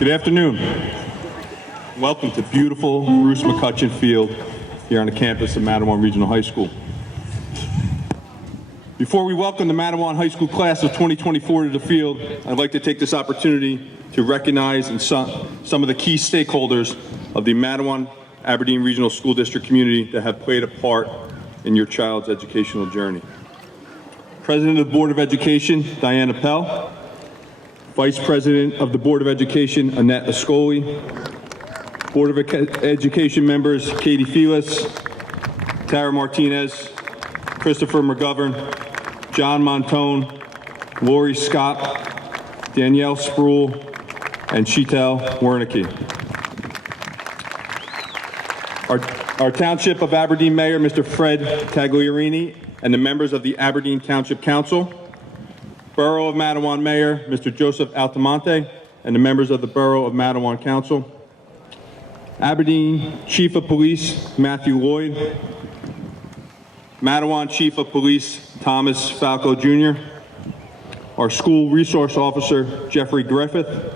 Good afternoon. Welcome to beautiful Bruce McCutcheon Field here on the campus of Matawan Regional High School. Before we welcome the Matawan High School class of 2024 to the field, I'd like to take this opportunity to recognize some of the key stakeholders of the Matawan Aberdeen Regional School District community that have played a part in your child's educational journey. President of the Board of Education, Diana Pell. Vice President of the Board of Education, Annette Ascoli. Board of Education members, Katie Felis, Tara Martinez, Christopher McGovern, John Montone, Lori Scott, Danielle Spruill, and Sheetal Wernicke. Our Township of Aberdeen Mayor, Mr. Fred Tagliarini, and the members of the Aberdeen Township Council. Borough of Matawan Mayor, Mr. Joseph Altamonte, and the members of the Borough of Matawan Council. Aberdeen Chief of Police, Matthew Lloyd. Matawan Chief of Police, Thomas Falco Jr. Our School Resource Officer, Jeffrey Griffith.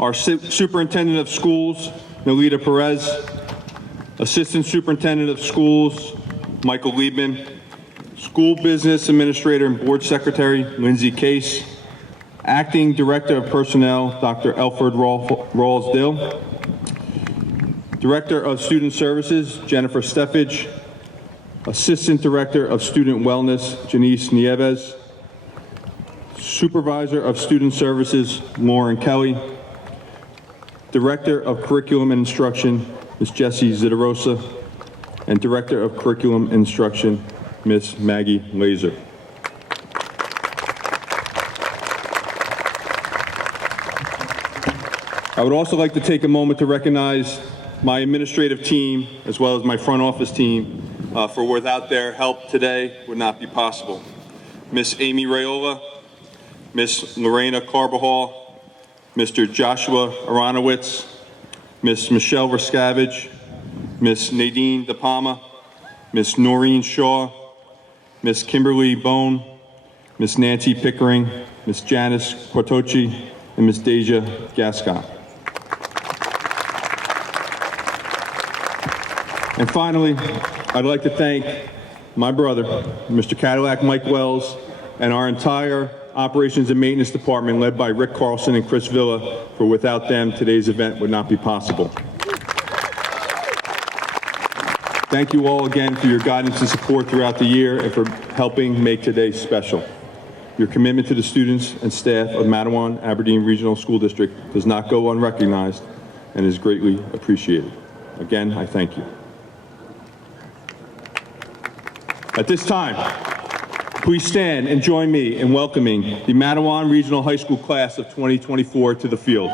Our Superintendent of Schools, Nolita Perez. Assistant Superintendent of Schools, Michael Liebman. School Business Administrator and Board Secretary, Lindsay Case. Acting Director of Personnel, Dr. Elford Rawls-Dill. Director of Student Services, Jennifer Steffage. Assistant Director of Student Wellness, Janice Nieves. Supervisor of Student Services, Lauren Kelly. Director of Curriculum and Instruction, Ms. Jessie Zitarosa. And Director of Curriculum and Instruction, Ms. Maggie Laser. I would also like to take a moment to recognize my administrative team as well as my front office team for without their help today would not be possible. Ms. Amy Rayola, Ms. Lorena Carbajal, Mr. Joshua Aronowitz, Ms. Michelle Rascavage, Ms. Nadine DePalma, Ms. Noreen Shaw, Ms. Kimberly Bone, Ms. Nancy Pickering, Ms. Janice Quattochi, and Ms. Deja Gascon. And finally, I'd like to thank my brother, Mr. Cadillac Mike Wells, and our entire Operations and Maintenance Department led by Rick Carlson and Chris Villa, for without them, today's event would not be possible. Thank you all again for your guidance and support throughout the year and for helping make today special. Your commitment to the students and staff of Matawan Aberdeen Regional School District does not go unrecognized and is greatly appreciated. Again, I thank you. At this time, please stand and join me in welcoming the Matawan Regional High School class of 2024 to the field.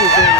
you, baby.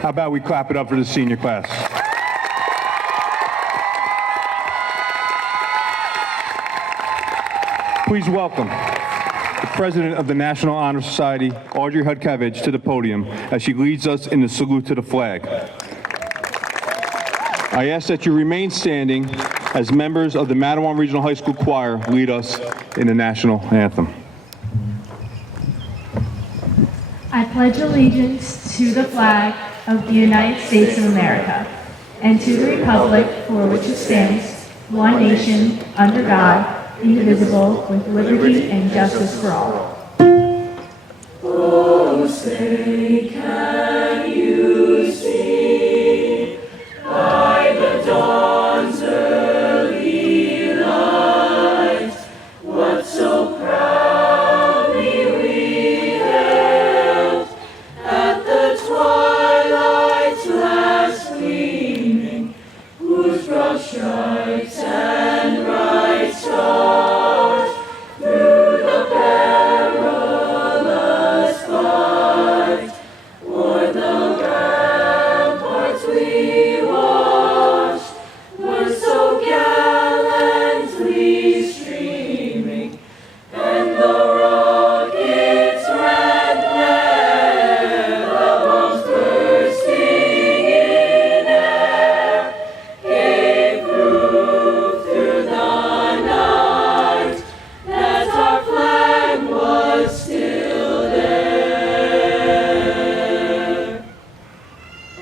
How about we clap it up for the senior class? Please welcome the President of the National Honor Society, Audrey Hudkevich, to the podium as she leads us in the salute to the flag. I ask that you remain standing as members of the Mattawan Regional High School Choir lead us in the national anthem. I pledge allegiance to the flag of the United States of America and to the republic for which it stands, one nation, under God, indivisible, with liberty and justice for all. Oh, say, can you see by the dawn's early light what so proudly we hailed at the twilight's last gleaming, whose broad stripes and bright stars through the perilous fight o'er the ramparts we watched were so gallantly streaming, and the rocket's red glare, the bombs bursting in air, gave proof through the night that our flag was still there.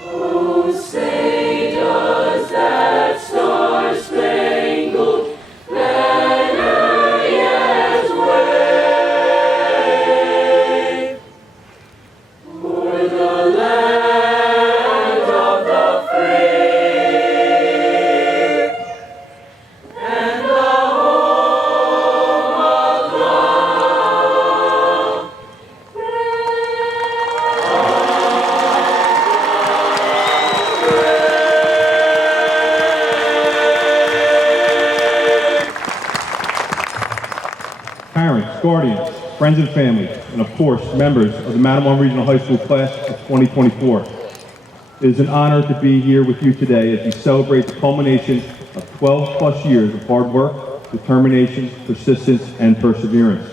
Oh, say, does that star-spangled banner yet wave o'er the land of the free and the home of love? Parents, guardians, friends and family, and of course, members of the Mattawan Regional High School class of 2024. It is an honor to be here with you today as we celebrate the culmination of 12 plus years of hard work, determination, persistence, and perseverance.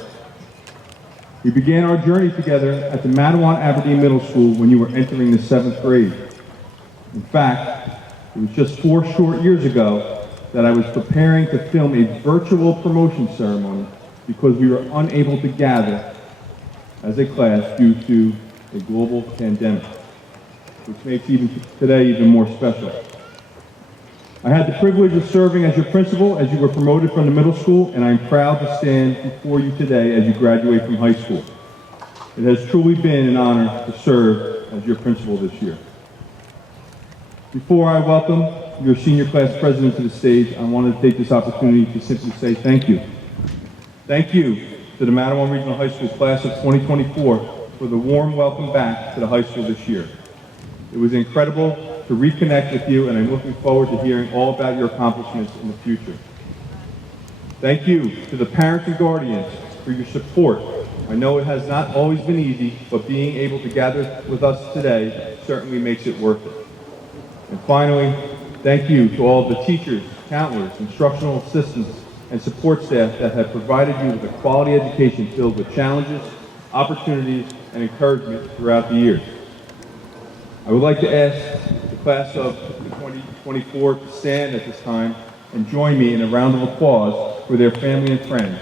We began our journey together at the Mattawan Aberdeen Middle School when you were entering the 7th grade. In fact, it was just 4 short years ago that I was preparing to film a virtual promotion ceremony because we were unable to gather as a class due to a global pandemic, which makes today even more special. I had the privilege of serving as your principal as you were promoted from the middle school, and I'm proud to stand before you today as you graduate from high school. It has truly been an honor to serve as your principal this year. Before I welcome your senior class president to the stage, I wanted to take this opportunity to simply say thank you. Thank you to the Mattawan Regional High School class of 2024 for the warm welcome back to the high school this year. It was incredible to reconnect with you, and I'm looking forward to hearing all about your accomplishments in the future. Thank you to the parents and guardians for your support I know it has not always been easy, but being able to gather with us today certainly makes it worth it. And finally, thank you to all the teachers, counselors, instructional assistants, and support staff that have provided you with a quality education filled with challenges, opportunities, and encouragement throughout the years. I would like to ask the class of 2024 to stand at this time and join me in a round of applause for their family and friends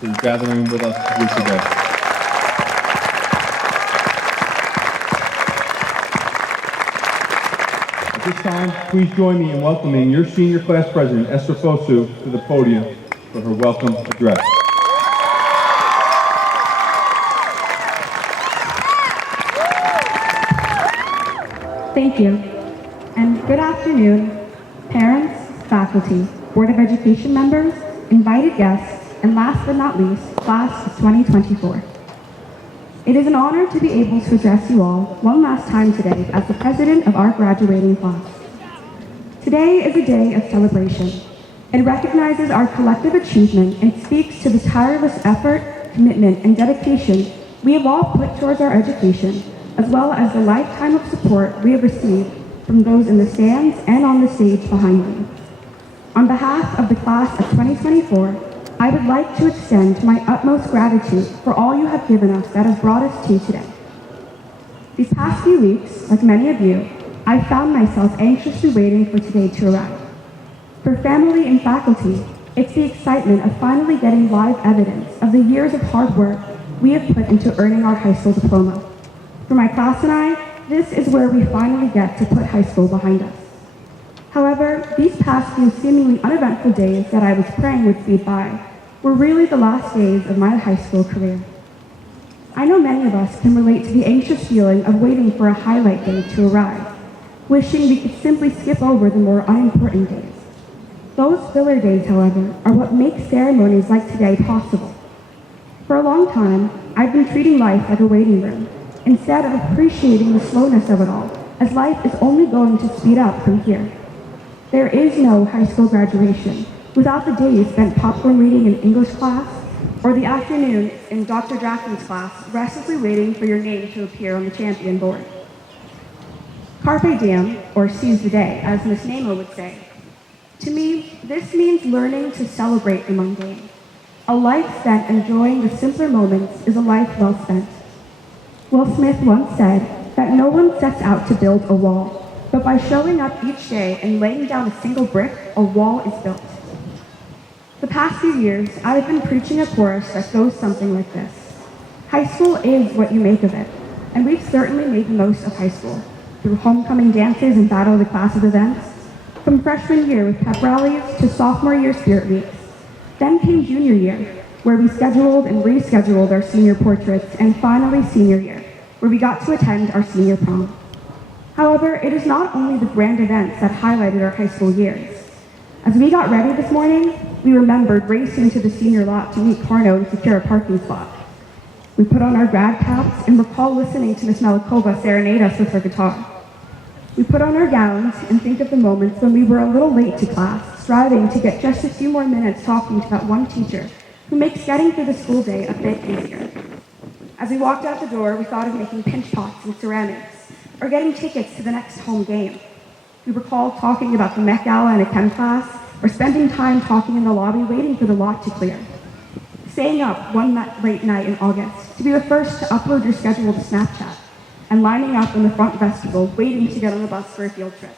who are gathering with us here today. At this time, please join me in welcoming your senior class president, Esther Fosu, to the podium for her welcome address. Thank you, and good afternoon, parents, faculty, Board of Education members, invited guests, and last but not least, class of 2024. It is an honor to be able to address you all one last time today as the president of our graduating class. Today is a day of celebration. It recognizes our collective achievement and speaks to the tireless effort, commitment, and dedication we have all put towards our education, as well as the lifetime of support we have received from those in the stands and on the stage behind me. On behalf of the class of 2024, I would like to extend my utmost gratitude for all you have given us that has brought us to today. These past few weeks, like many of you, I found myself anxiously waiting for today to arrive. For family and faculty, it's the excitement of finally getting live evidence of the years of hard work we have put into earning our high school diploma. For my class and I, this is where we finally get to put high school behind us. However, these past few seemingly uneventful days that I was praying would speed by were really the last days of my high school career. I know many of us can relate to the anxious feeling of waiting for a highlight day to arrive, wishing we could simply skip over the more unimportant days. Those filler days, however, are what make ceremonies like today possible. For a long time, I've been treating life like a waiting room, instead of appreciating the slowness of it all, as life is only going to speed up from here. There is no high school graduation without the days spent popcorn reading in English class, or the afternoon in Dr. Drafton's class, restlessly waiting for your name to appear on the champion board. Carpe diem, or seize the day, as Miss Nemo would say. To me, this means learning to celebrate the mundane. A life spent enjoying the simpler moments is a life well spent. Will Smith once said that no one sets out to build a wall, but by showing up each day and laying down a single brick, a wall is built. The past few years, I've been preaching a chorus that goes something like this. High school is what you make of it, and we've certainly made the most of high school, through homecoming dances and Battle of the Classes events, from freshman year with pep rallies to sophomore year spirit weeks. Then came junior year, where we scheduled and rescheduled our senior portraits, and finally senior year, where we got to attend our senior prom. However, it is not only the grand events that highlighted our high school years. As we got ready this morning, we remembered racing to the senior lot to meet Carno and secure a parking spot. We put on our grad caps and recall listening to Miss Melikova serenade us with her guitar. We put on our gowns and think of the moments when we were a little late to class, striving to get just a few more minutes talking to that one teacher who makes getting through the school day a bit easier. As we walked out the door, we thought of making pinch pots and ceramics, or getting tickets to the next home game. We recalled talking about the Met Gala in a chem class, or spending time talking in the lobby waiting for the lot to clear. Staying up one late night in August to be the first to upload your schedule to Snapchat, and lining up in the front vestibule waiting to get on the bus for a field trip.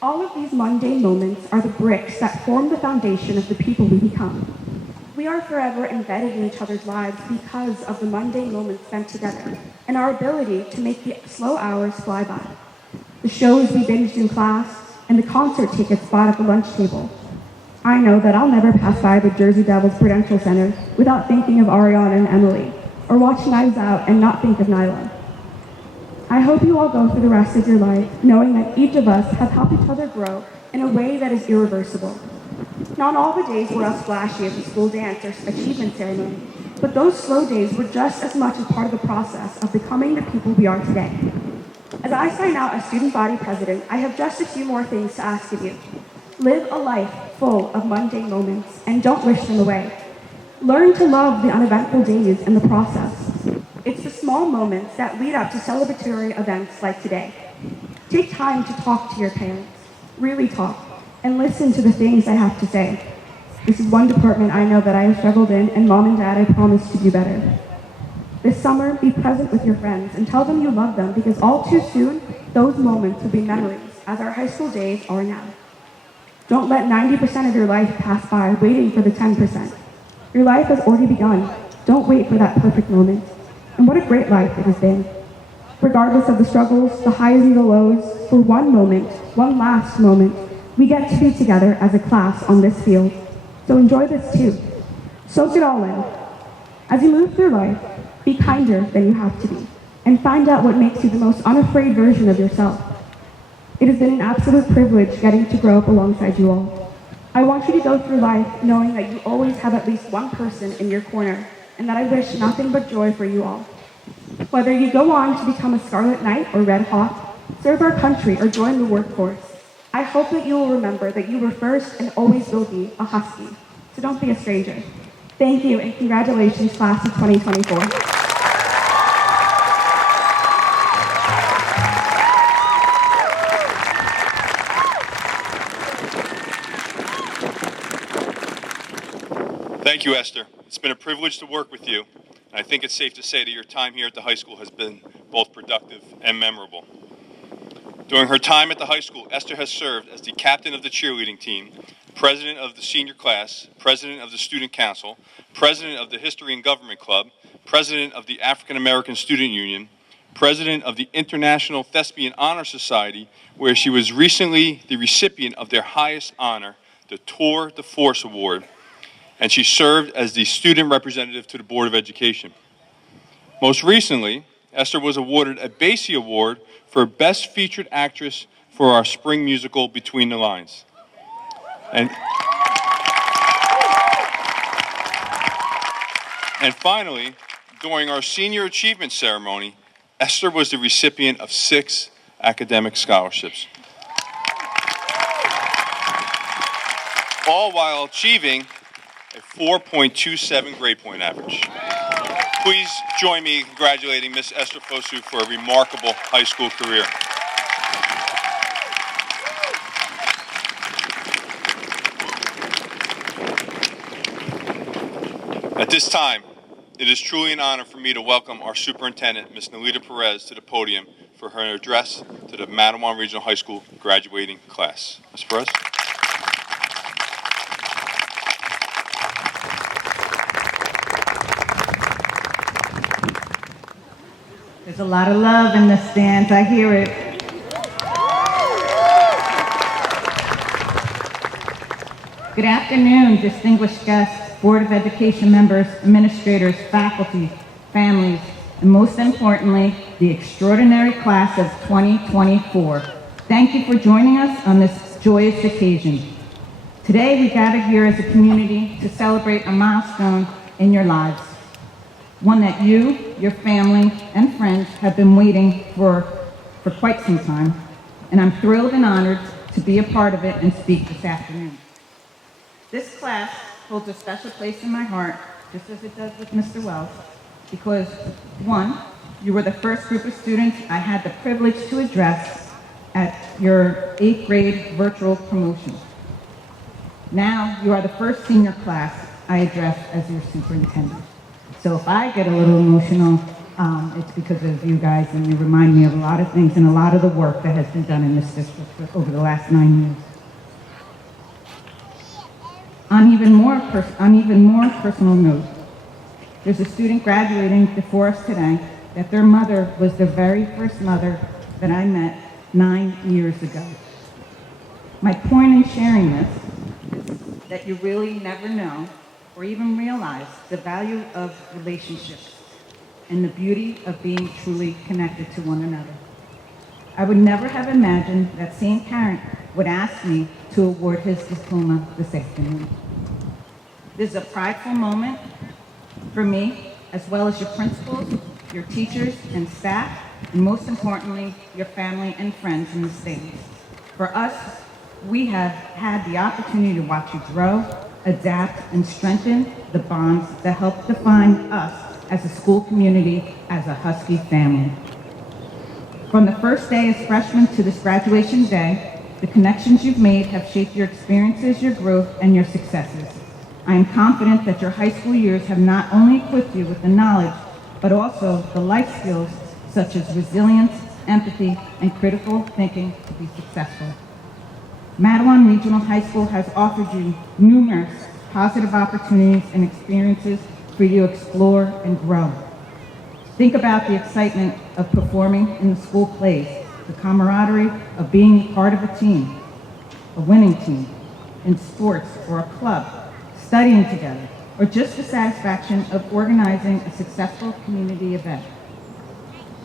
All of these mundane moments are the bricks that form the foundation of the people we become. We are forever embedded in each other's lives because of the mundane moments spent together and our ability to make the slow hours fly by. The shows we binged in class, and the concert tickets bought at the lunch table. I know that I'll never pass by the Jersey Devils Prudential Center without thinking of Ariana and Emily, or watch Knives Out and not think of Nyla. I hope you all go through the rest of your life knowing that each of us have helped each other grow in a way that is irreversible. Not all the days were as flashy as the school dance or achievement ceremony, but those slow days were just as much a part of the process of becoming the people we are today. As I sign out as student body president, I have just a few more things to ask of you. Live a life full of mundane moments and don't wish them away. Learn to love the uneventful days and the process. It's the small moments that lead up to celebratory events like today. Take time to talk to your parents, really talk, and listen to the things I have to say. This is one department I know that I have struggled in, and Mom and Dad, I promise to do better. This summer, be present with your friends and tell them you love them, because all too soon, those moments will be memories, as our high school days are now. Don't let 90% of your life pass by waiting for the 10%. Your life has already begun. Don't wait for that perfect moment. And what a great life it has been. Regardless of the struggles, the highs and the lows, for one moment, one last moment, we get to be together as a class on this field. So enjoy this too. Soak it all in. As you move through life, be kinder than you have to be, and find out what makes you the most unafraid version of yourself. It has been an absolute privilege getting to grow up alongside you all. I want you to go through life knowing that you always have at least one person in your corner, and that I wish nothing but joy for you all. Whether you go on to become a Scarlet Knight or Red Hawk, serve our country, or join the workforce, I hope that you will remember that you were first and always will be a Husky. So don't be a stranger. Thank you, and congratulations, class of 2024. Thank you, Esther. It's been a privilege to work with you, and I think it's safe to say that your time here at the high school has been both productive and memorable. During her time at the high school, Esther has served as the captain of the cheerleading team, president of the senior class, president of the student council, president of the History and Government Club, president of the African American Student Union, president of the International Thespian Honor Society, where she was recently the recipient of their highest honor, the Tour de Force Award, and she served as the student representative to the Board of Education. Most recently, Esther was awarded a Basie Award for Best Featured Actress for our spring musical, Between the Lines. And finally, during our senior achievement ceremony, Esther was the recipient of 6 academic scholarships, all while achieving a 4.27 grade point average. Please join me in congratulating Miss Esther Fosu for a remarkable high school career. At this time, it is truly an honor for me to welcome our superintendent, Ms. Nalita Perez, to the podium for her address to the Matawan Regional High School graduating class. Ms. Perez? There's a lot of love in the stands, I hear it. Good afternoon, distinguished guests, Board of Education members, administrators, faculty, families, and most importantly, the extraordinary class of 2024. Thank you for joining us on this joyous occasion. Today, we gather here as a community to celebrate a milestone in your lives. One that you, your family, and friends have been waiting for quite some time, and I'm thrilled and honored to be a part of it and speak this afternoon. This class holds a special place in my heart, just as it does with Mr. Wells, because, one, you were the first group of students I had the privilege to address at your 8th grade virtual promotion. Now, you are the first senior class I address as your superintendent. So if I get a little emotional, it's because of you guys, and you remind me of a lot of things and a lot of the work that has been done in this district over the last 9 years. On even more personal note, there's a student graduating before us today that their mother was the very first mother that I met 9 years ago. My point in sharing this is that you really never know or even realize the value of relationships and the beauty of being truly connected to one another. I would never have imagined that same parent would ask me to award his diploma this afternoon. This is a prideful moment for me, as well as your principals, your teachers and staff, and most importantly, your family and friends in the stands. For us, we have had the opportunity to watch you grow, adapt, and strengthen the bonds that help define us as a school community, as a Husky family. From the first day as freshmen to this graduation day, the connections you've made have shaped your experiences, your growth, and your successes. I am confident that your high school years have not only equipped you with the knowledge, but also the life skills such as resilience, empathy, and critical thinking to be successful. Mattawan Regional High School has offered you numerous positive opportunities and experiences for you to explore and grow. Think about the excitement of performing in the school plays, the camaraderie of being part of a team, a winning team, in sports or a club, studying together, or just the satisfaction of organizing a successful community event.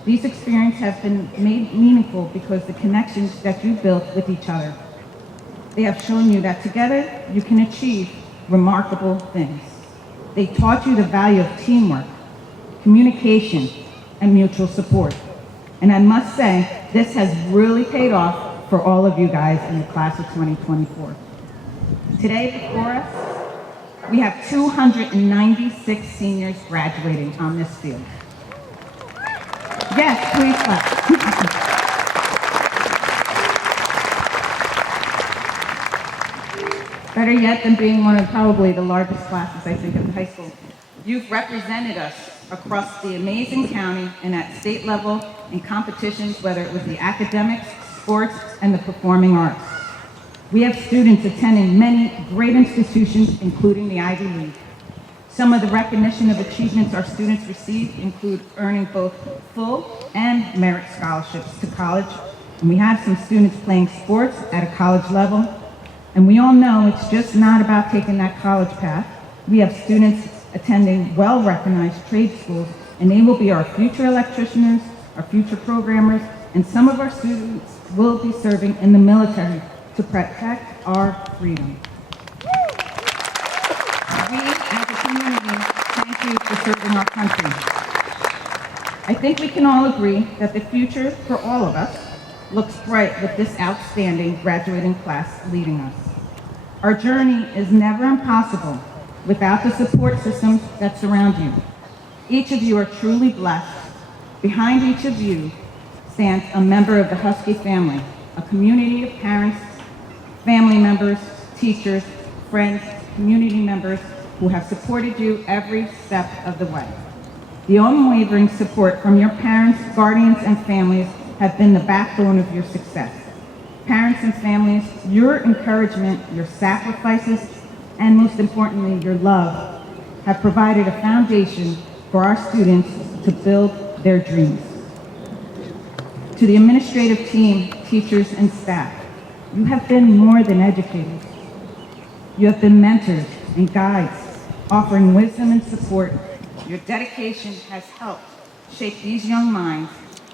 These experiences have been made meaningful because the connections that you built with each other. They have shown you that together you can achieve remarkable things. They taught you the value of teamwork, communication, and mutual support. And I must say, this has really paid off for all of you guys in the class of 2024. Today before us, we have 296 seniors graduating on this field. Yes, please clap. Better yet than being one of probably the largest classes, I think, of high school. You've represented us across the amazing county and at state level in competitions, whether it was the academics, sports, and the performing arts. We have students attending many great institutions, including the Ivy League. Some of the recognition of achievements our students received include earning both full and merit scholarships to college. And we have some students playing sports at a college level. And we all know it's just not about taking that college path. We have students attending well-recognized trade schools, and they will be our future electricians, our future programmers, and some of our students will be serving in the military to protect our freedom. We, as a community, thank you for serving our country. I think we can all agree that the future for all of us looks bright with this outstanding graduating class leading us. Our journey is never impossible without the support systems that surround you. Each of you are truly blessed. Behind each of you stands a member of the Husky family, a community of parents, family members, teachers, friends, community members who have supported you every step of the way. The unwavering support from your parents, guardians, and families have been the backbone of your success. Parents and families, your encouragement, your sacrifices, and most importantly, your love, have provided a foundation for our students to build their dreams. To the administrative team, teachers, and staff, you have been more than educators. You have been mentors and guides, offering wisdom and support. Your dedication has helped shape these young minds,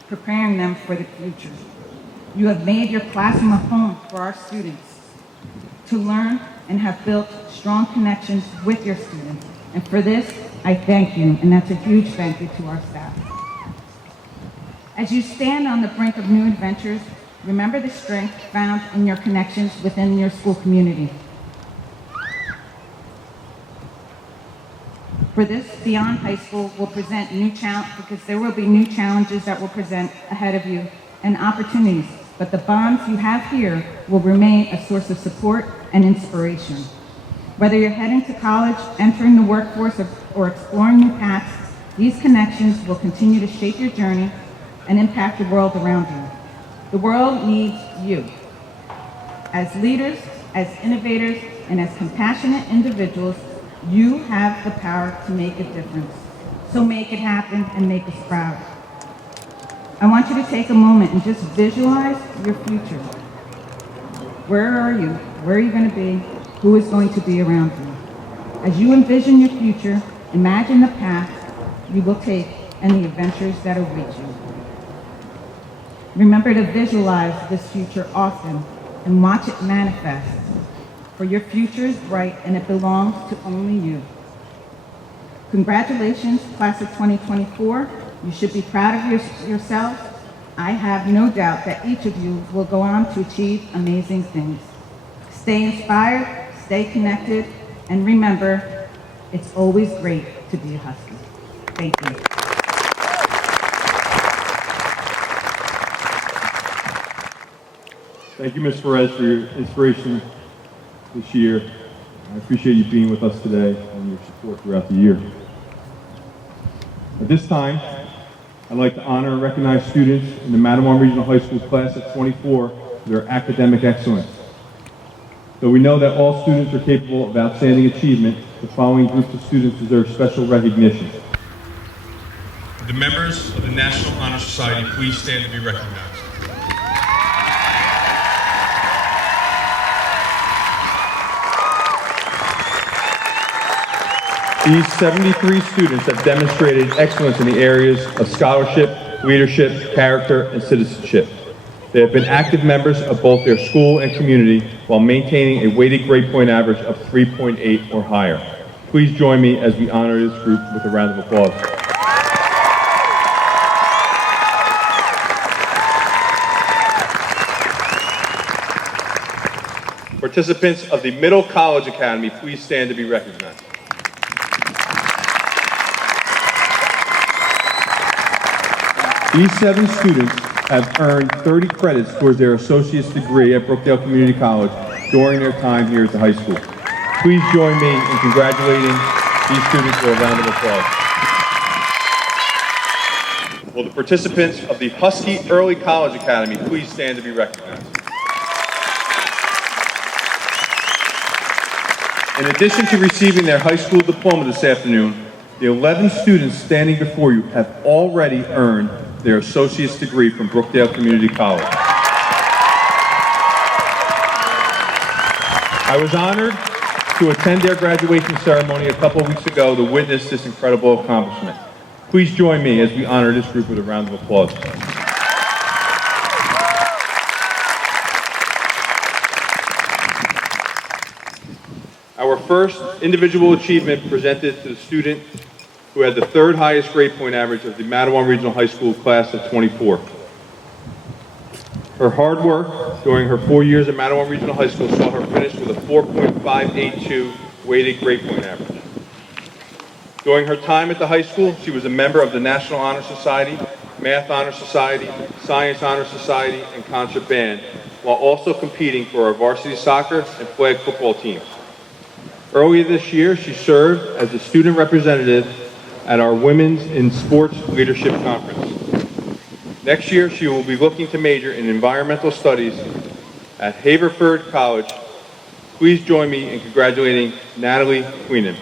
preparing them for the future. You have made your classroom a home for our students to learn and have built strong connections with your students. And for this, I thank you, and that's a huge thank you to our staff. As you stand on the brink of new adventures, remember the strength found in your connections within your school community. For this, Beyond High School will present new challenges, because there will be new challenges that will present ahead of you and opportunities. But the bonds you have here will remain a source of support and inspiration. Whether you're heading to college, entering the workforce, or exploring new paths, these connections will continue to shape your journey and impact the world around you. The world needs you. As leaders, as innovators, and as compassionate individuals, you have the power to make a difference. So make it happen and make us proud. I want you to take a moment and just visualize your future. Where are you? Where are you going to be? Who is going to be around you? As you envision your future, imagine the path you will take and the adventures that await you. Remember to visualize this future often and watch it manifest. For your future is bright and it belongs to only you. Congratulations, class of 2024. You should be proud of yourselves. I have no doubt that each of you will go on to achieve amazing things. Stay inspired, stay connected, And remember, it's always great to be a Husky. Thank you. Thank you, Ms. Perez, for your inspiration this year. I appreciate you being with us today and your support throughout the year. At this time, I'd like to honor and recognize students in the Matawan Regional High School class of 24 for their academic excellence. Though we know that all students are capable of outstanding achievement, the following groups of students deserve special recognition. The members of the National Honor Society, please stand to be recognized. These 73 students have demonstrated excellence in the areas of scholarship, leadership, character, and citizenship. They have been active members of both their school and community while maintaining a weighted grade point average of 3.8 or higher. Please join me as we honor this group with a round of applause. Participants of the Middle College Academy, please stand to be recognized. These 7 students have earned 30 credits towards their associate's degree at Brookdale Community College during their time here at the high school. Please join me in congratulating these students with a round of applause. Will the participants of the Husky Early College Academy please stand to be recognized? In addition to receiving their high school diploma this afternoon, the 11 students standing before you have already earned their associate's degree from Brookdale Community College. I was honored to attend their graduation ceremony a couple of weeks ago to witness this incredible accomplishment. Please join me as we honor this group with a round of applause. Our first individual achievement presented to the student who had the 3rd highest grade point average of the Matawan Regional High School class of 24. Her hard work during her 4 years at Matawan Regional High School saw her finish with a 4.582 weighted grade point average. During her time at the high school, she was a member of the National Honor Society, Math Honor Society, Science Honor Society, and concert band, while also competing for our varsity soccer and flag football teams. Earlier this year, she served as a student representative at our Women's in Sports Leadership Conference. Next year, she will be looking to major in environmental studies at Haverford College. Please join me in congratulating Natalie Queenan.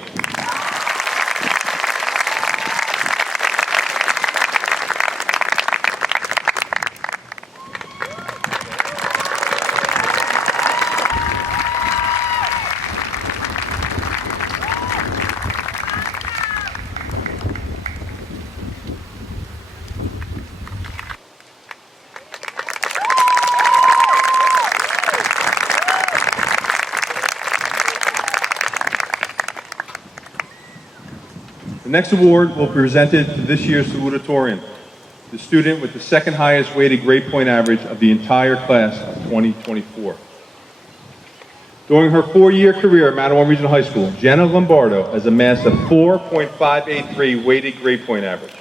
The next award will be presented to this year's salutatorian, the student with the 2nd highest weighted grade point average of the entire class of 2024. During her 4-year career at Matawan Regional High School, Jenna Lombardo has amassed a 4.583 weighted grade point average.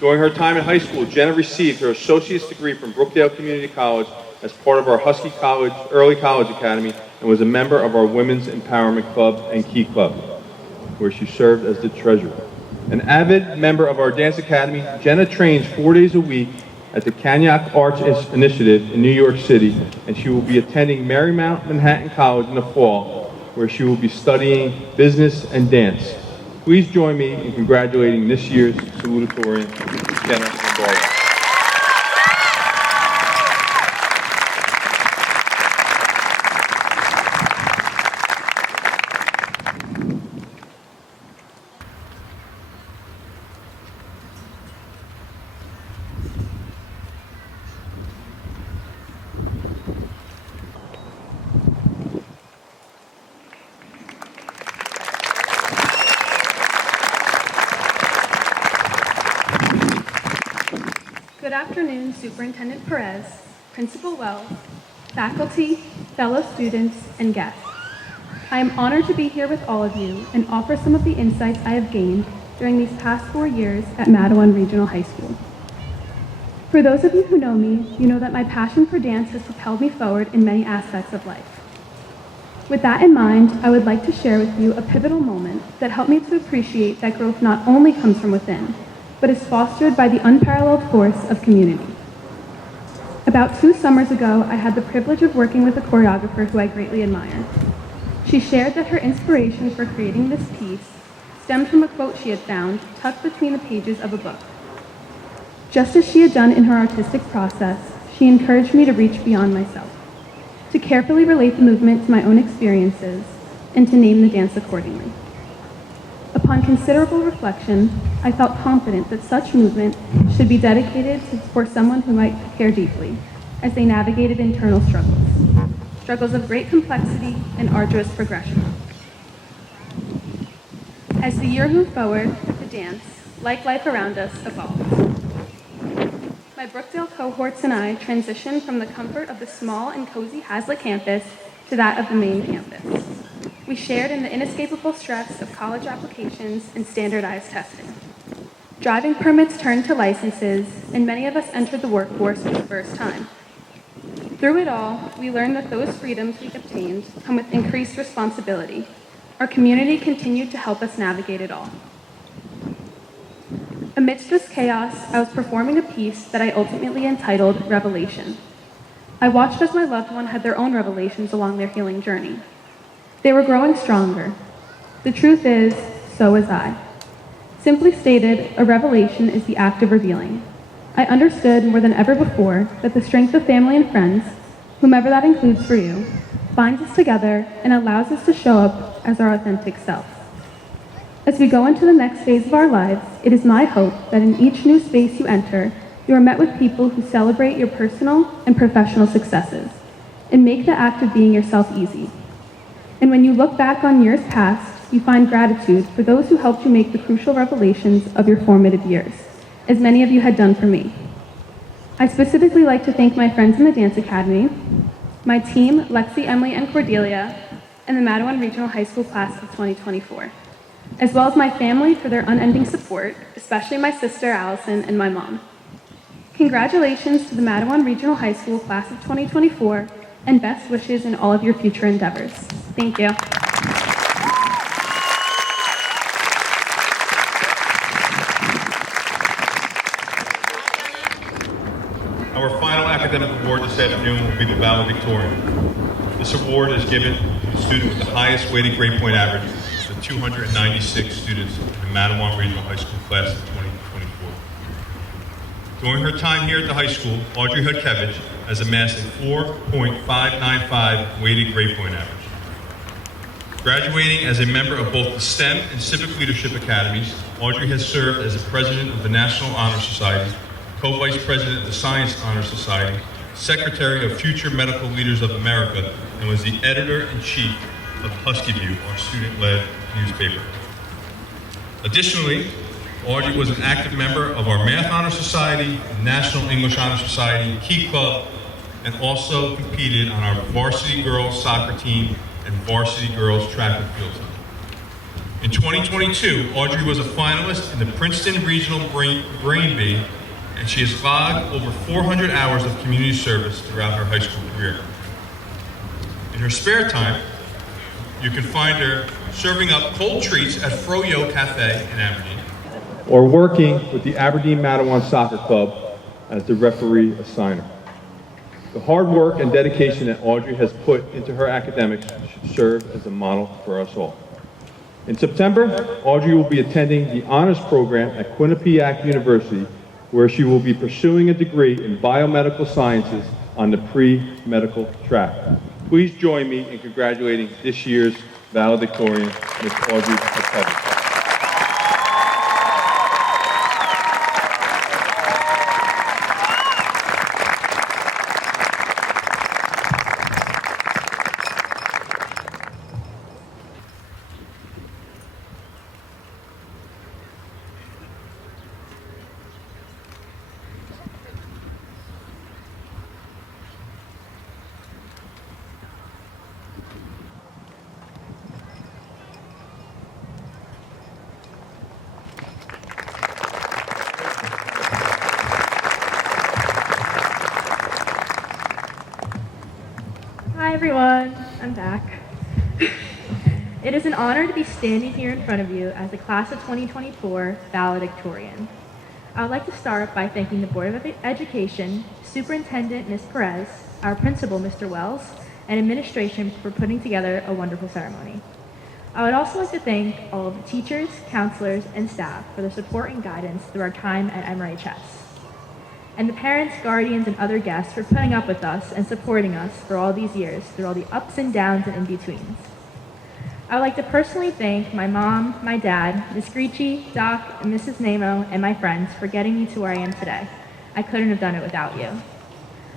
During her time in high school, Jenna received her associate's degree from Brookdale Community College as part of our Husky College Early College Academy and was a member of our Women's Empowerment Club and Key Club, where she served as the treasurer. An avid member of our dance academy, Jenna trains 4 days a week at the Cognac Arts Initiative in New York City, and she will be attending Marymount Manhattan College in the fall, where she will be studying business and dance. Please join me in congratulating this year's salutatorian, Jenna Lombardo. Good afternoon, Superintendent Perez, Principal Wells, faculty, fellow students, and guests. I am honored to be here with all of you and offer some of the insights I have gained during these past 4 years at Madawan Regional High School. For those of you who know me, you know that my passion for dance has propelled me forward in many aspects of life. With that in mind, I would like to share with you a pivotal moment that helped me to appreciate that growth not only comes from within, but is fostered by the unparalleled force of community. About 2 summers ago, I had the privilege of working with a choreographer who I greatly admire. She shared that her inspiration for creating this piece stemmed from a quote she had found tucked between the pages of a book. Just as she had done in her artistic process, she encouraged me to reach beyond myself, to carefully relate the movement to my own experiences, and to name the dance accordingly. Upon considerable reflection, I felt confident that such movement should be dedicated for someone who might care deeply, as they navigated internal struggles of great complexity and arduous progression. As the year moved forward, the dance, like life around us, evolved. My Brookdale cohorts and I transitioned from the comfort of the small and cozy Hazlitt campus to that of the main campus. We shared in the inescapable stress of college applications and standardized testing. Driving permits turned to licenses, and many of us entered the workforce for the first time. Through it all, we learned that those freedoms we obtained come with increased responsibility. Our community continued to help us navigate it all. Amidst this chaos, I was performing a piece that I ultimately entitled Revelation. I watched as my loved one had their own revelations along their healing journey. They were growing stronger. The truth is, so was I. Simply stated, a revelation is the act of revealing. I understood more than ever before that the strength of family and friends, whomever that includes for you, binds us together and allows us to show up as our authentic self. As we go into the next phase of our lives, it is my hope that in each new space you enter, you are met with people who celebrate your personal and professional successes and make the act of being yourself easy. And when you look back on years past, you find gratitude for those who helped you make the crucial revelations of your formative years, as many of you had done for me. I specifically like to thank my friends in the Dance Academy, my team, Lexi, Emily, and Cordelia, and the Madawan Regional High School class of 2024, as well as my family for their unending support, especially my sister, Allison, and my mom. Congratulations to the Madawan Regional High School class of 2024, and best wishes in all of your future endeavors. Thank you. Our final academic award this afternoon will be the valedictorian. This award is given to the student with the highest weighted grade point average of the 296 students in the Madawan Regional High School class of 2024. During her time here at the high school, Audrey Hudkevich has amassed a 4.595 weighted grade point average. Graduating as a member of both the STEM and Civic Leadership Academies, Audrey has served as the president of the National Honor Society, co-vice president of the Science Honor Society, secretary of Future Medical Leaders of America, and was the editor-in-chief of Husky View, our student-led newspaper. Additionally, Audrey was an active member of our Math Honor Society, National English Honor Society, Key Club, and also competed on our varsity girls soccer team and varsity girls track and field team. In 2022, Audrey was a finalist in the Princeton Regional Brain Bee, and she has logged over 400 hours of community service throughout her high school career. In her spare time, you can find her serving up cold treats at Froyo Cafe in Aberdeen, or working with the Aberdeen Madawan Soccer Club as the referee assigner. The hard work and dedication that Audrey has put into her academics should serve as a model for us all. In September, Audrey will be attending the honors program at Quinnipiac University, where she will be pursuing a degree in biomedical sciences on the pre-medical track. Please join me in congratulating this year's valedictorian, Ms. Audrey Hudkevich. everyone, I'm back. It is an honor to be standing here in front of you as the class of 2024 valedictorian. I would like to start by thanking the Board of Education, Superintendent Ms. Perez, our principal Mr. Wells, and administration for putting together a wonderful ceremony. I would also like to thank all of the teachers, counselors, and staff for their support and guidance through our time at MRHS. And the parents, guardians, and other guests for putting up with us and supporting us for all these years through all the ups and downs and in-betweens. I would like to personally thank my mom, my dad, Ms. Gricci, Doc, and Mrs. Namo, and my friends for getting me to where I am today. I couldn't have done it without you.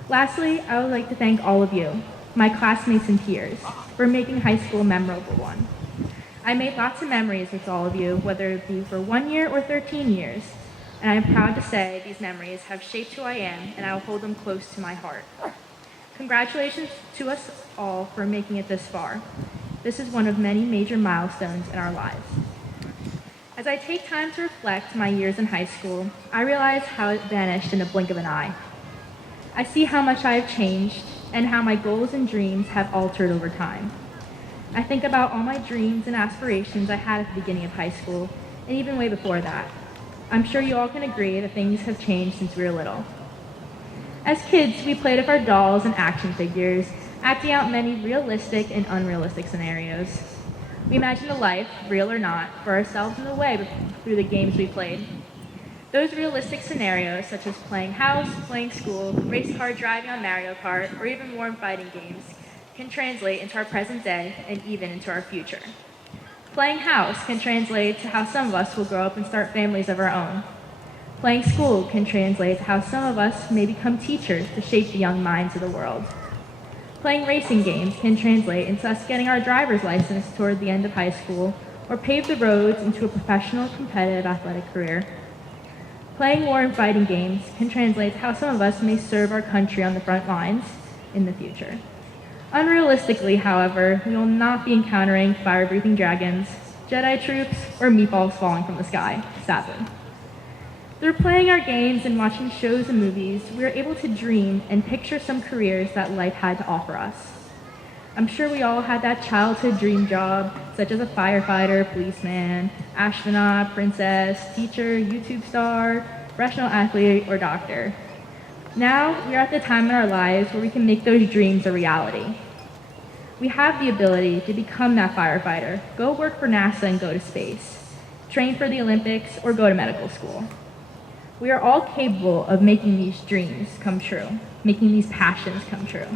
Lastly, I would like to thank all of you, my classmates and peers, for making high school a memorable one. I made lots of memories with all of you, whether it be for 1 year or 13 years, and I am proud to say these memories have shaped who I am, and I will hold them close to my heart. Congratulations to us all for making it this far. This is one of many major milestones in our lives. As I take time to reflect my years in high school, I realize how it vanished in a blink of an eye. I see how much I have changed and how my goals and dreams have altered over time. I think about all my dreams and aspirations I had at the beginning of high school, and even way before that. I'm sure you all can agree that things have changed since we were little. As kids, we played with our dolls and action figures, acting out many realistic and unrealistic scenarios. We imagined a life, real or not, for ourselves in the way through the games we played. Those realistic scenarios, such as playing house, playing school, race car driving on Mario Kart, or even warm fighting games, can translate into our present day and even into our future. Playing house can translate to how some of us will grow up and start families of our own. Playing school can translate to how some of us may become teachers to shape the young minds of the world. Playing racing games can translate into us getting our driver's license toward the end of high school or pave the roads into a professional competitive athletic career. Playing war and fighting games can translate to how some of us may serve our country on the front lines in the future. Unrealistically, however, we will not be encountering fire-breathing dragons, Jedi troops, or meatballs falling from the sky, sadly. Through playing our games and watching shows and movies, we are able to dream and picture some careers that life had to offer us. I'm sure we all had that childhood dream job, such as a firefighter, policeman, astronaut, princess, teacher, YouTube star, professional athlete, or doctor. Now, we are at the time in our lives where we can make those dreams a reality. We have the ability to become that firefighter, go work for NASA and go to space, train for the Olympics, or go to medical school. We are all capable of making these dreams come true, making these passions come true.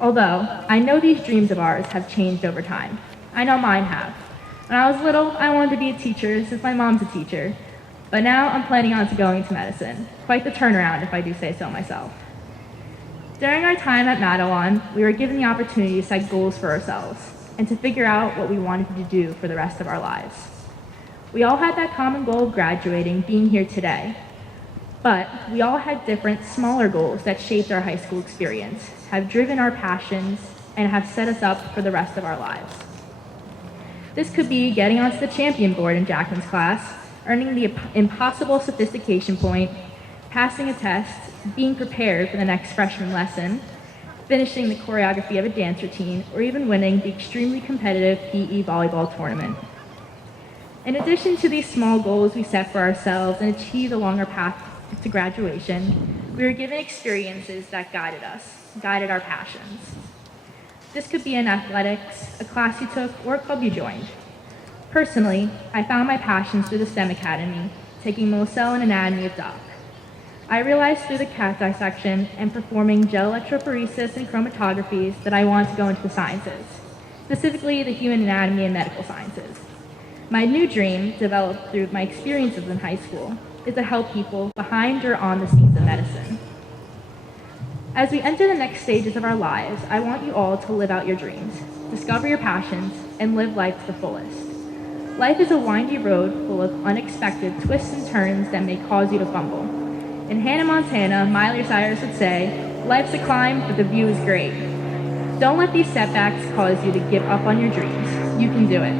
Although, I know these dreams of ours have changed over time. I know mine have. When I was little, I wanted to be a teacher since my mom's a teacher. But now I'm planning on going to medicine. Quite the turnaround, if I do say so myself. During our time at Madawan, we were given the opportunity to set goals for ourselves and to figure out what we wanted to do for the rest of our lives. We all had that common goal of graduating, being here today. But we all had different, smaller goals that shaped our high school experience, have driven our passions, and have set us up for the rest of our lives. This could be getting onto the champion board in Jackman's class, earning the impossible sophistication point, passing a test, being prepared for the next freshman lesson, finishing the choreography of a dance routine, or even winning the extremely competitive PE volleyball tournament. In addition to these small goals we set for ourselves and achieved along our path to graduation, we were given experiences that guided us, guided our passions. This could be in athletics, a class you took, or a club you joined. Personally, I found my passions through the STEM Academy, taking Moselle and Anatomy of Doc. I realized through the cat dissection and performing gel electrophoresis and chromatographies that I wanted to go into the sciences, specifically the human anatomy and medical sciences. My new dream, developed through my experiences in high school, is to help people behind or on the scenes of medicine. As we enter the next stages of our lives, I want you all to live out your dreams, discover your passions, and live life to the fullest. Life is a windy road full of unexpected twists and turns that may cause you to fumble. In Hannah Montana, Miley Cyrus would say, "Life's a climb, but the view is great." Don't let these setbacks cause you to give up on your dreams. You can do it.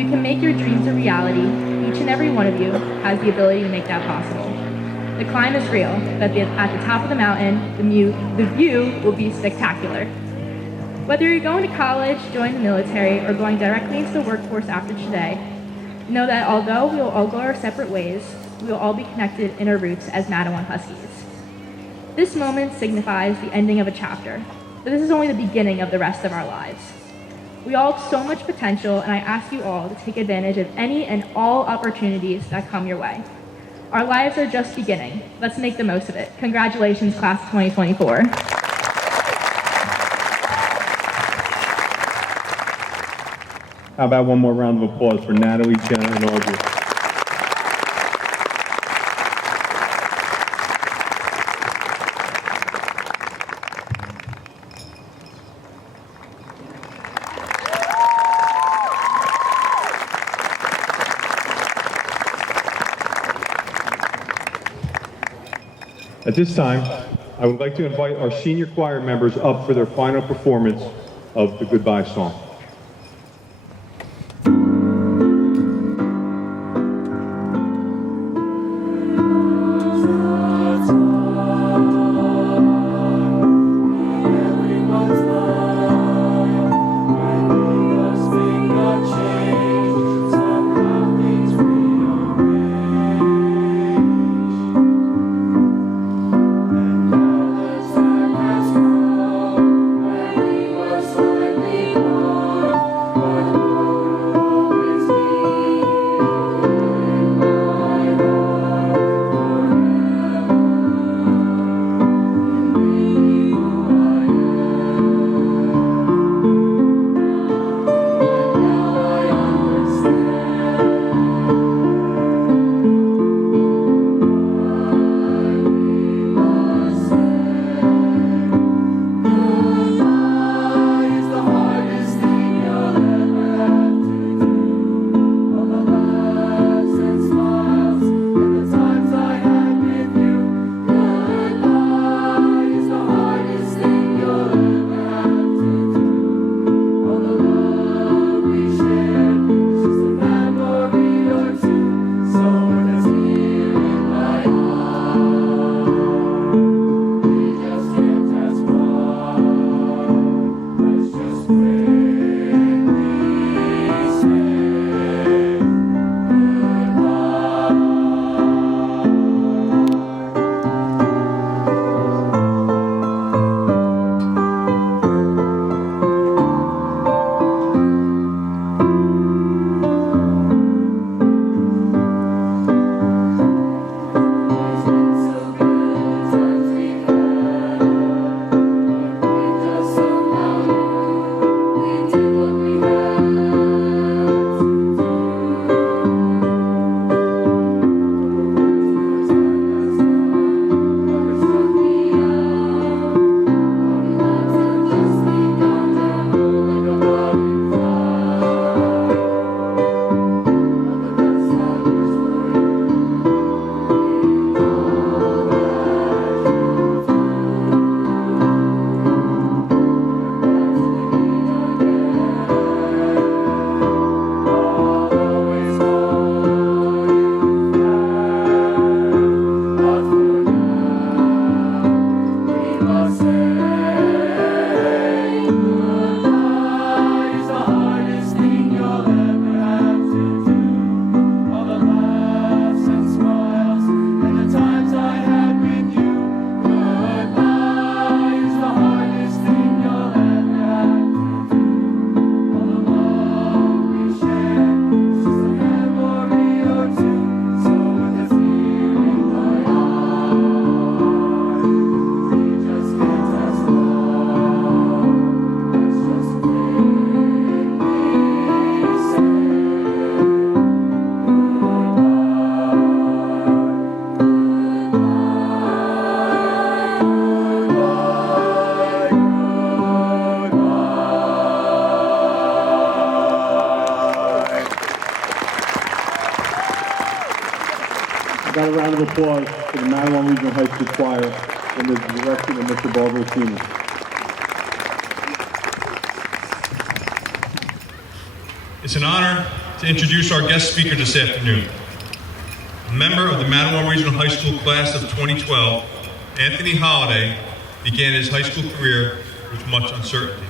You can make your dreams a reality. Each and every one of you has the ability to make that possible. The climb is real, but at the top of the mountain, the view will be spectacular. Whether you're going to college, join the military, or going directly into the workforce after today, know that although we will all go our separate ways, we will all be connected in our roots as Madawan Huskies. This moment signifies the ending of a chapter, but this is only the beginning of the rest of our lives. We all have so much potential, and I ask you all to take advantage of any and all opportunities that come your way. Our lives are just beginning. Let's make the most of it. Congratulations, class of 2024. How about one more round of applause for Natalie, Jenna, and Audrey? At this time, I would like to invite our senior choir members up for their final performance of the Goodbye Song. Got a round of applause for the Madawan Regional High School Choir under the direction of Mr. Barbara Senior. It's an honor to introduce our guest speaker this afternoon. A member of the Matawan Regional High School class of 2012, Anthony Holliday began his high school career with much uncertainty.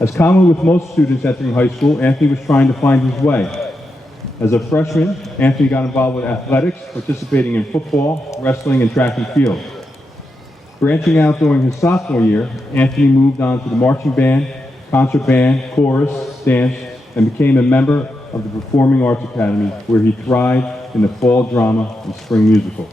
As common with most students entering high school, Anthony was trying to find his way. As a freshman, Anthony got involved with athletics, participating in football, wrestling, and track and field. Branching out during his sophomore year, Anthony moved on to the marching band, concert band, chorus, dance, and became a member of the Performing Arts Academy, where he thrived in the fall drama and spring musical.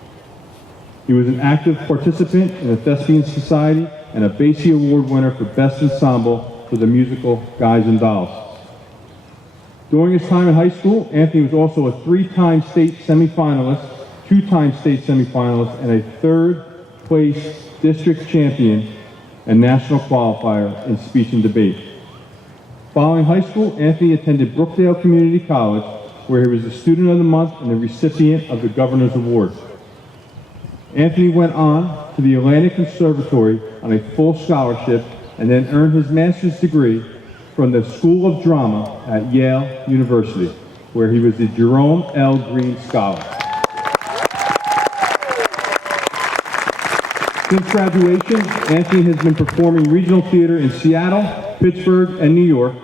He was an active participant in the Thespian Society and a Basie Award winner for Best Ensemble for the musical Guys and Dolls. During his time in high school, Anthony was also a 3-time state semifinalist, 2-time state semifinalist, and a 3rd place district champion and national qualifier in speech and debate. Following high school, Anthony attended Brookdale Community College, where he was the Student of the Month and the recipient of the Governor's Award. Anthony went on to the Atlantic Conservatory on a full scholarship and then earned his master's degree from the School of Drama at Yale University, where he was the Jerome L. Green Scholar. Since graduation, Anthony has been performing regional theater in Seattle, Pittsburgh, and New York,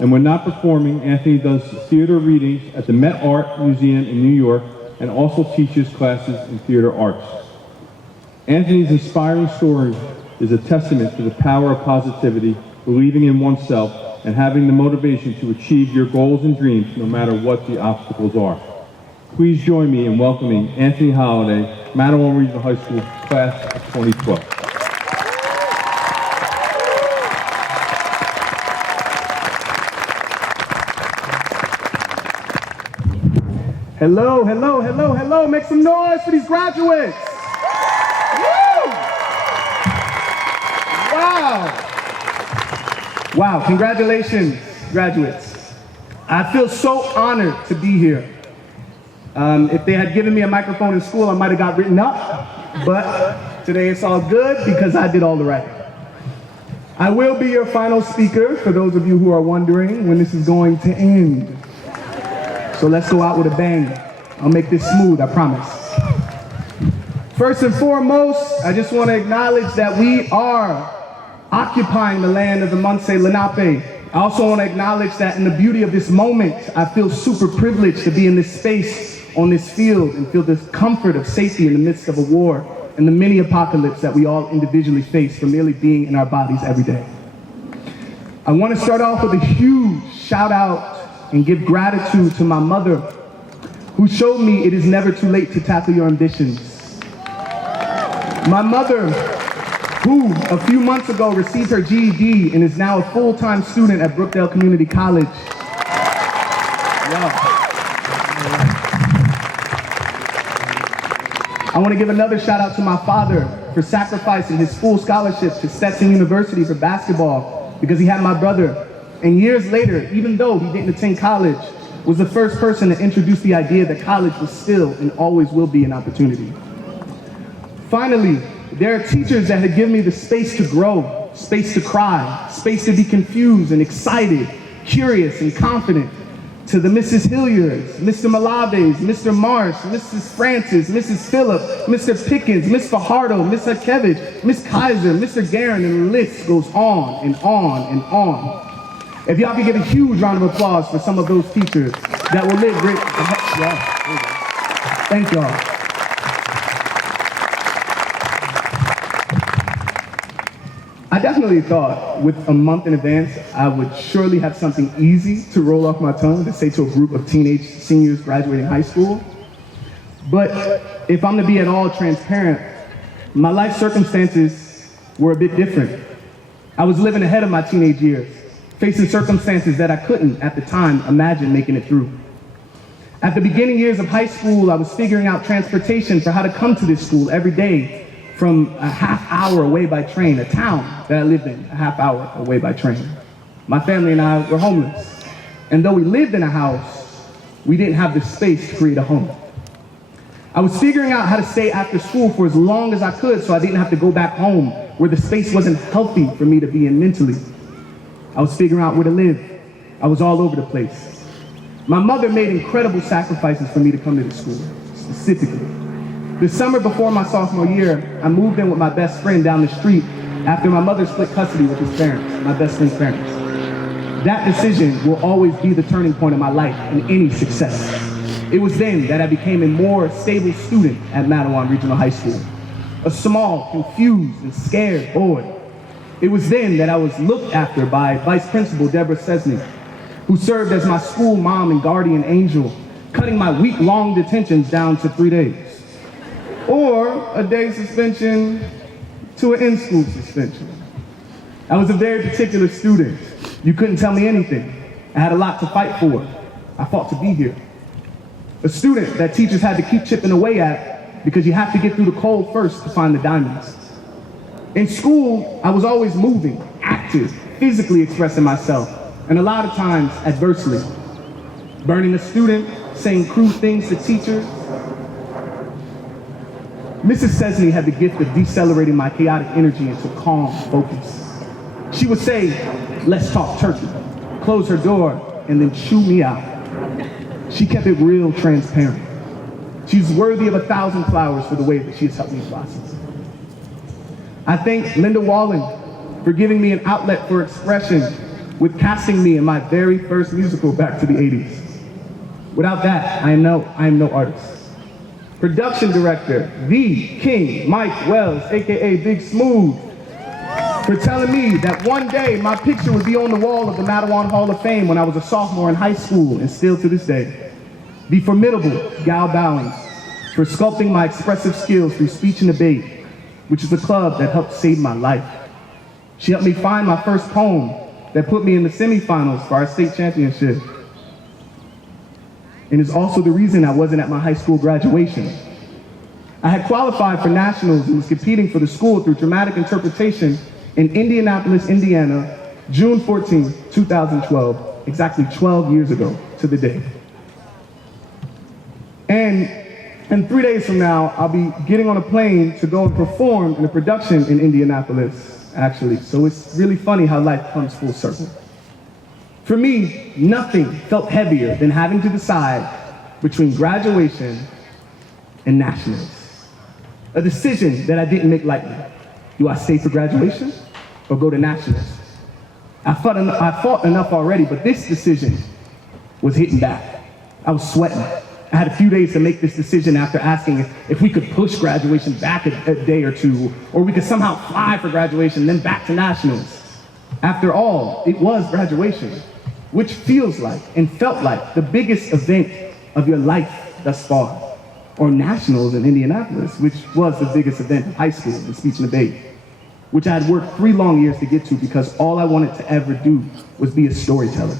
and when not performing, Anthony does theater readings at the Met Art Museum in New York and also teaches classes in theater arts. Anthony's inspiring story is a testament to the power of positivity, believing in oneself, and having the motivation to achieve your goals and dreams no matter what the obstacles are. Please join me in welcoming Anthony Holliday, Matawan Regional High School, class of 2012. Hello, hello, hello, hello. Make some noise for these graduates. Woo! Wow. Wow, congratulations, graduates. I feel so honored to be here. If they had given me a microphone in school, I might have got written up, but today it's all good because I did all the writing. I will be your final speaker for those of you who are wondering when this is going to end. So let's go out with a bang. I'll make this smooth, I promise. First and foremost, I just want to acknowledge that we are occupying the land of the Manse Lenape. I also want to acknowledge that in the beauty of this moment, I feel super privileged to be in this space, on this field, and feel this comfort of safety in the midst of a war and the many apocalypse that we all individually face from merely being in our bodies every day. I want to start off with a huge shout out and give gratitude to my mother, who showed me it is never too late to tackle your ambitions. My mother, who a few months ago received her GED and is now a full-time student at Brookdale Community College. Wow. I want to give another shout out to my father for sacrificing his full scholarship to Stetson University for basketball because he had my brother. And years later, even though he didn't attend college, was the first person to introduce the idea that college was still and always will be an opportunity. Finally, there are teachers that have given me the space to grow, space to cry, space to be confused and excited, curious and confident. To the Mrs. Hilliards, Mr. Malaves, Mr. Marsh, Mrs. Francis, Mrs. Phillip, Mr. Pickens, Miss Fajardo, Miss Hakevich, Miss Kaiser, Mr. Guerin, and the list goes on and on and on. If y'all could give a huge round of applause for some of those teachers that will live great. Thank y'all. I definitely thought with a month in advance, I would surely have something easy to roll off my tongue to say to a group of teenage seniors graduating high school. But if I'm to be at all transparent, my life circumstances were a bit different. I was living ahead of my teenage years, facing circumstances that I couldn't, at the time, imagine making it through. At the beginning years of high school, I was figuring out transportation for how to come to this school every day from a half hour away by train, a town that I lived in, a half hour away by train. My family and I were homeless. And though we lived in a house, we didn't have the space to create a home. I was figuring out how to stay after school for as long as I could so I didn't have to go back home where the space wasn't healthy for me to be in mentally. I was figuring out where to live. I was all over the place. My mother made incredible sacrifices for me to come to this school, specifically. The summer before my sophomore year, I moved in with my best friend down the street after my mother split custody with his parents, my best friend's parents. That decision will always be the turning point of my life and any success. It was then that I became a more stable student at Mattawan Regional High School. A small, confused, and scared boy. It was then that I was looked after by Vice Principal Deborah Sesney, who served as my school mom and guardian angel, cutting my week-long detentions down to 3 days. Or a day suspension to an in-school suspension. I was a very particular student. You couldn't tell me anything. I had a lot to fight for. I fought to be here. A student that teachers had to keep chipping away at because you have to get through the cold first to find the diamonds. In school, I was always moving, active, physically expressing myself, and a lot of times adversely. Burning a student, saying crude things to teachers. Mrs. Sesney had the gift of decelerating my chaotic energy into calm focus. She would say, "Let's talk turkey," close her door, and then shoo me out. She kept it real transparent. She's worthy of 1,000 flowers for the way that she has helped me process. I thank Linda Wallen for giving me an outlet for expression with casting me in my very first musical back to the 80s. Without that, I am no artist. Production director, the King, Mike Wells, AKA Big Smooth, for telling me that one day my picture would be on the wall of the Mattawan Hall of Fame when I was a sophomore in high school, and still to this day. The formidable Gal Bowens for sculpting my expressive skills through speech and debate, which is a club that helped save my life. She helped me find my first poem that put me in the semifinals for our state championship. And is also the reason I wasn't at my high school graduation. I had qualified for nationals and was competing for the school through dramatic interpretation in Indianapolis, Indiana, June 14, 2012, exactly 12 years ago to the day. And 3 days from now, I'll be getting on a plane to go and perform in a production in Indianapolis, actually. So it's really funny how life comes full circle. For me, nothing felt heavier than having to decide between graduation and nationals. A decision that I didn't make lightly. Do I stay for graduation or go to nationals? I fought enough already, but this decision was hitting back. I was sweating. I had a few days to make this decision after asking if we could push graduation back a day or two, or we could somehow fly for graduation, then back to nationals. After all, it was graduation, which feels like and felt like the biggest event of your life thus far, or nationals in Indianapolis, which was the biggest event of high school in speech and debate, which I had worked 3 long years to get to because all I wanted to ever do was be a storyteller.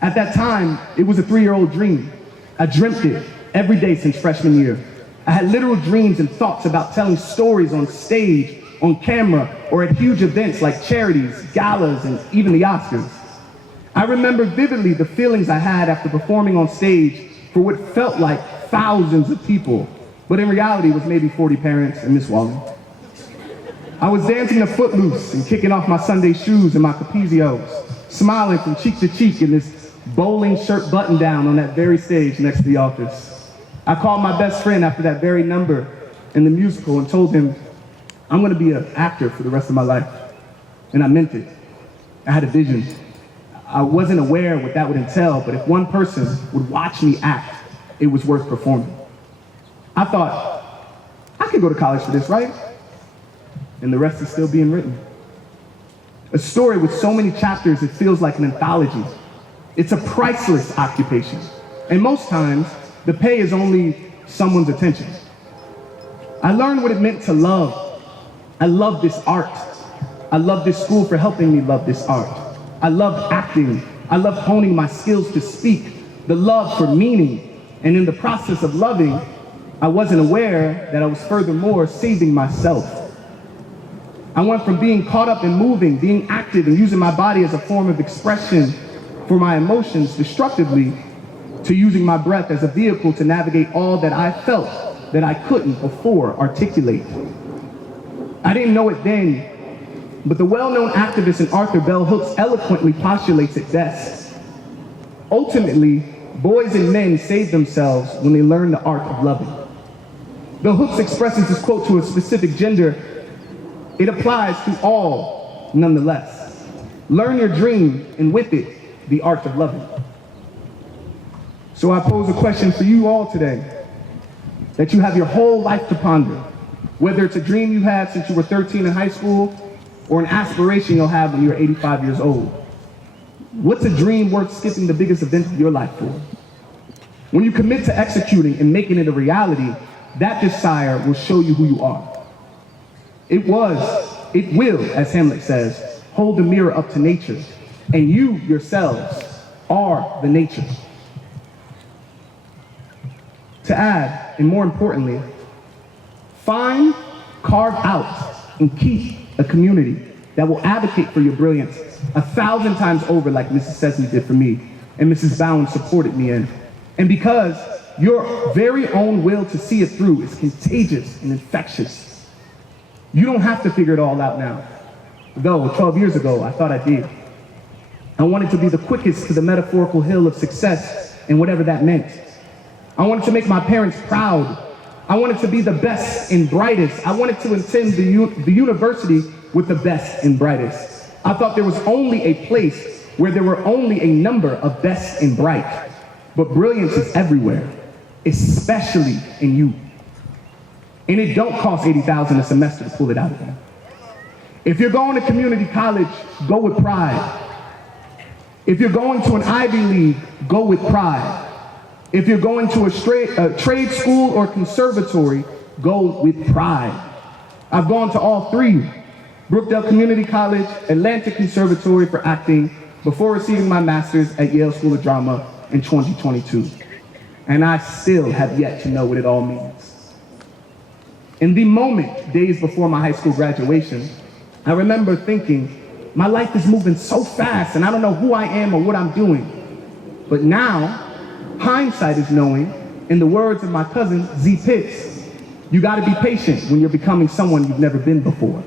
At that time, it was a 3-year-old dream. I dreamt it every day since freshman year. I had literal dreams and thoughts about telling stories on stage, on camera, or at huge events like charities, galas, and even the Oscars. I remember vividly the feelings I had after performing on stage for what felt like thousands of people, but in reality was maybe 40 parents and Miss Wallen. I was dancing to Footloose and kicking off my Sunday shoes and my capizios, smiling from cheek to cheek in this bowling shirt button down on that very stage next to the office. I called my best friend after that very number in the musical and told him, I'm gonna be an actor for the rest of my life. And I meant it. I had a vision. I wasn't aware what that would entail, but if one person would watch me act, it was worth performing. I thought, I could go to college for this, right? And the rest is still being written. A story with so many chapters, it feels like an anthology. It's a priceless occupation. And most times, the pay is only someone's attention. I learned what it meant to love. I love this art. I love this school for helping me love this art. I loved acting. I loved honing my skills to speak, the love for meaning. And in the process of loving, I wasn't aware that I was furthermore saving myself. I went from being caught up in moving, being active, and using my body as a form of expression for my emotions destructively, to using my breath as a vehicle to navigate all that I felt that I couldn't before articulate. I didn't know it then, but the well-known activist and Arthur Bell Hooks eloquently postulates it best. Ultimately, boys and men save themselves when they learn the art of loving. Though Hooks expresses this quote to a specific gender, it applies to all nonetheless. Learn your dream, and with it, the art of loving. So I pose a question for you all today that you have your whole life to ponder, whether it's a dream you had since you were 13 in high school or an aspiration you'll have when you're 85 years old. What's a dream worth skipping the biggest event of your life for? When you commit to executing and making it a reality, that desire will show you who you are. It will, as Hamlet says, hold the mirror up to nature, and you yourselves are the nature. To add, and more importantly, find, carve out, and keep a community that will advocate for your brilliance 1,000 times over, like Mrs. Sesame did for me, and Mrs. Bowen supported me in. And because your very own will to see it through is contagious and infectious, you don't have to figure it all out now. Though 12 years ago, I thought I did. I wanted to be the quickest to the metaphorical hill of success, and whatever that meant. I wanted to make my parents proud. I wanted to be the best and brightest. I wanted to attend the university with the best and brightest. I thought there was only a place where there were only a number of best and bright. But brilliance is everywhere, especially in you. And it don't cost $80,000 a semester to pull it out of you. If you're going to community college, go with pride. If you're going to an Ivy League, go with pride. If you're going to a trade school or conservatory, go with pride. I've gone to all three: Brookdale Community College, Atlantic Conservatory for acting, before receiving my master's at Yale School of Drama in 2022. And I still have yet to know what it all means. In the moment, days before my high school graduation, I remember thinking, my life is moving so fast and I don't know who I am or what I'm doing. But now, hindsight is knowing, in the words of my cousin, Z Pitts, you gotta be patient when you're becoming someone you've never been before.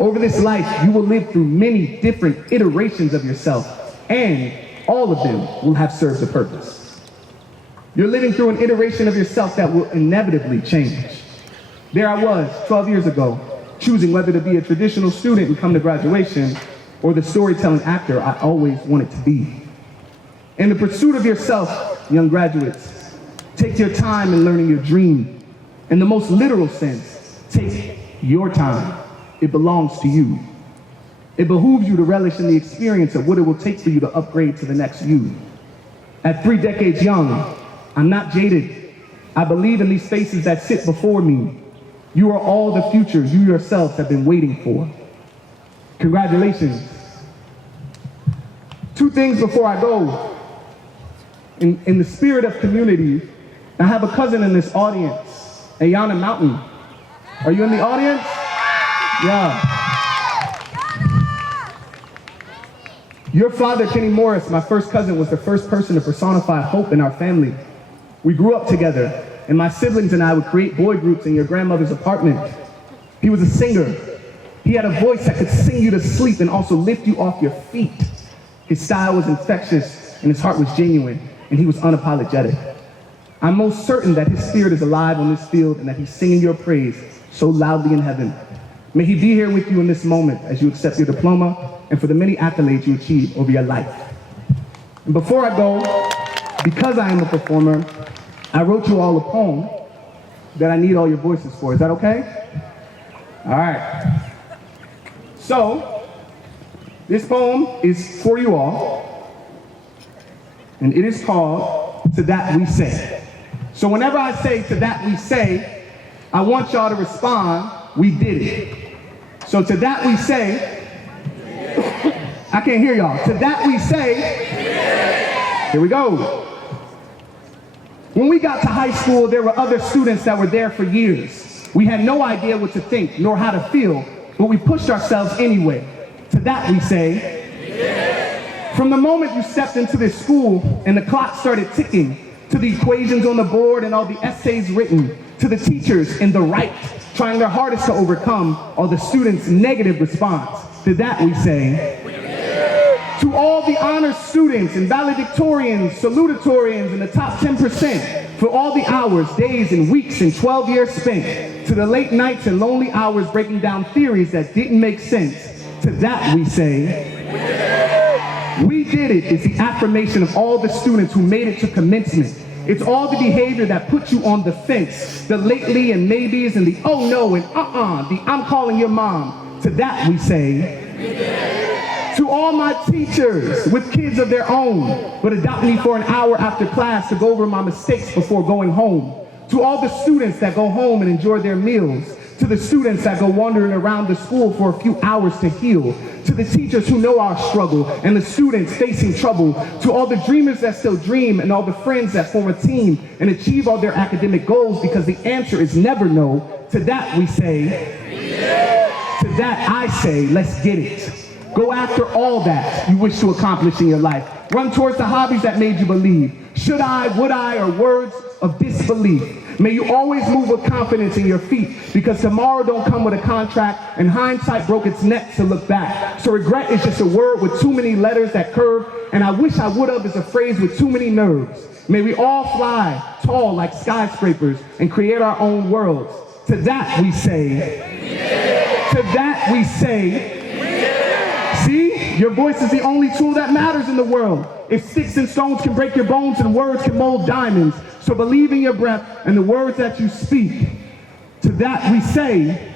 Over this life, you will live through many different iterations of yourself, and all of them will have served a purpose. You're living through an iteration of yourself that will inevitably change. There I was, 12 years ago, choosing whether to be a traditional student and come to graduation, or the storytelling actor I always wanted to be. In the pursuit of yourself, young graduates, take your time in learning your dream. In the most literal sense, take your time. It belongs to you. It behooves you to relish in the experience of what it will take for you to upgrade to the next you. At 3 decades young, I'm not jaded. I believe in these faces that sit before me. You are all the future you yourselves have been waiting for. Congratulations. 2 things before I go. In the spirit of community, I have a cousin in this audience, Ayana Mountain. Are you in the audience? Yeah. Your father, Kenny Morris, my first cousin, was the first person to personify hope in our family. We grew up together, and my siblings and I would create boy groups in your grandmother's apartment. He was a singer. He had a voice that could sing you to sleep and also lift you off your feet. His style was infectious, and his heart was genuine, and he was unapologetic. I'm most certain that his spirit is alive on this field and that he's singing your praise so loudly in heaven. May he be here with you in this moment as you accept your diploma and for the many accolades you achieve over your life. And before I go, because I am a performer, I wrote you all a poem that I need all your voices for. Is that okay? All right. So, this poem is for you all, and it is called To That We Say. So whenever I say to that we say, I want y'all to respond, we did it. So to that we say, I can't hear y'all. To that we say, here we go. When we got to high school, there were other students that were there for years. We had no idea what to think, nor how to feel, but we pushed ourselves anyway. To that we say, from the moment you stepped into this school and the clock started ticking, to the equations on the board and all the essays written, to the teachers in the right, trying their hardest to overcome all the students' negative response. To that we say, to all the honor students and valedictorians, salutatorians, and the top 10% for all the hours, days, and weeks and 12 years spent, to the late nights and lonely hours breaking down theories that didn't make sense, to that we say, we did it is the affirmation of all the students who made it to commencement. It's all the behavior that puts you on the fence, the lately and maybes and the oh no and the I'm calling your mom. To that we say, to all my teachers with kids of their own, but adopt me for an hour after class to go over my mistakes before going home. To all the students that go home and enjoy their meals. To the students that go wandering around the school for a few hours to heal. To the teachers who know our struggle and the students facing trouble. To all the dreamers that still dream and all the friends that form a team and achieve all their academic goals because the answer is never no. To that we say, to that I say, let's get it. Go after all that you wish to accomplish in your life. Run towards the hobbies that made you believe. Should I, would I, or words of disbelief. May you always move with confidence in your feet, because tomorrow don't come with a contract, and hindsight broke its neck to look back. So regret is just a word with too many letters that curve, and I wish I would have is a phrase with too many nerves. May we all fly tall like skyscrapers and create our own worlds. To that we say, to that we say, see, your voice is the only tool that matters in the world. If sticks and stones can break your bones and words can mold diamonds, so believe in your breath and the words that you speak. To that we say,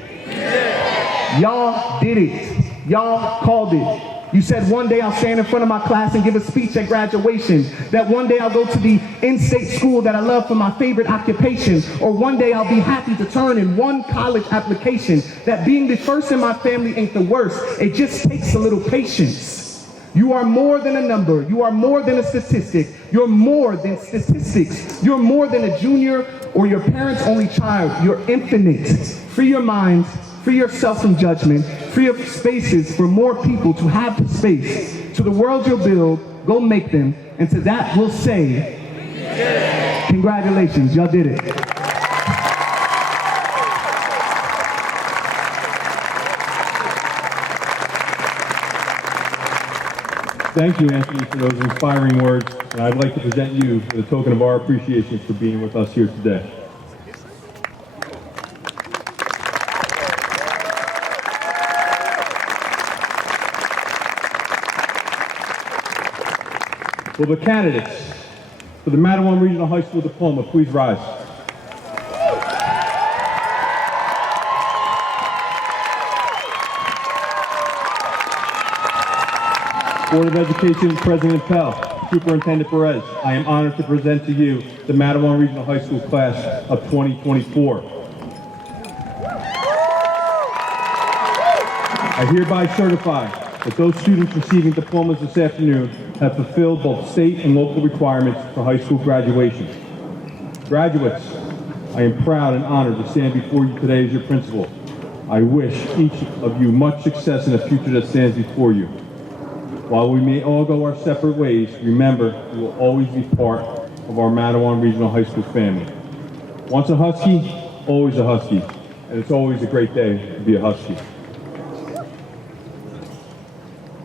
y'all did it. Y'all called it. You said one day I'll stand in front of my class and give a speech at graduation. That one day I'll go to the in-state school that I love for my favorite occupation. Or one day I'll be happy to turn in one college application. That being the first in my family ain't the worst. It just takes a little patience. You are more than a number. You are more than a statistic. You're more than statistics. You're more than a junior or your parents' only child. You're infinite. Free your mind. Free yourself from judgment. Free up spaces for more people to have the space. To the world you'll build, go make them. And to that we'll say, congratulations, y'all did it. Thank you, Anthony, for those inspiring words, and I'd like to present you with a token of our appreciation for being with us here today. Will the candidates for the Mattawan Regional High School Diploma please rise? Board of Education President Pell, Superintendent Perez, I am honored to present to you the Mattawan Regional High School class of 2024. I hereby certify that those students receiving diplomas this afternoon have fulfilled both state and local requirements for high school graduation. Graduates, I am proud and honored to stand before you today as your principal. I wish each of you much success in the future that stands before you. While we may all go our separate ways, remember, you will always be part of our Mattawan Regional High School family. Once a Husky, always a Husky, and it's always a great day to be a Husky.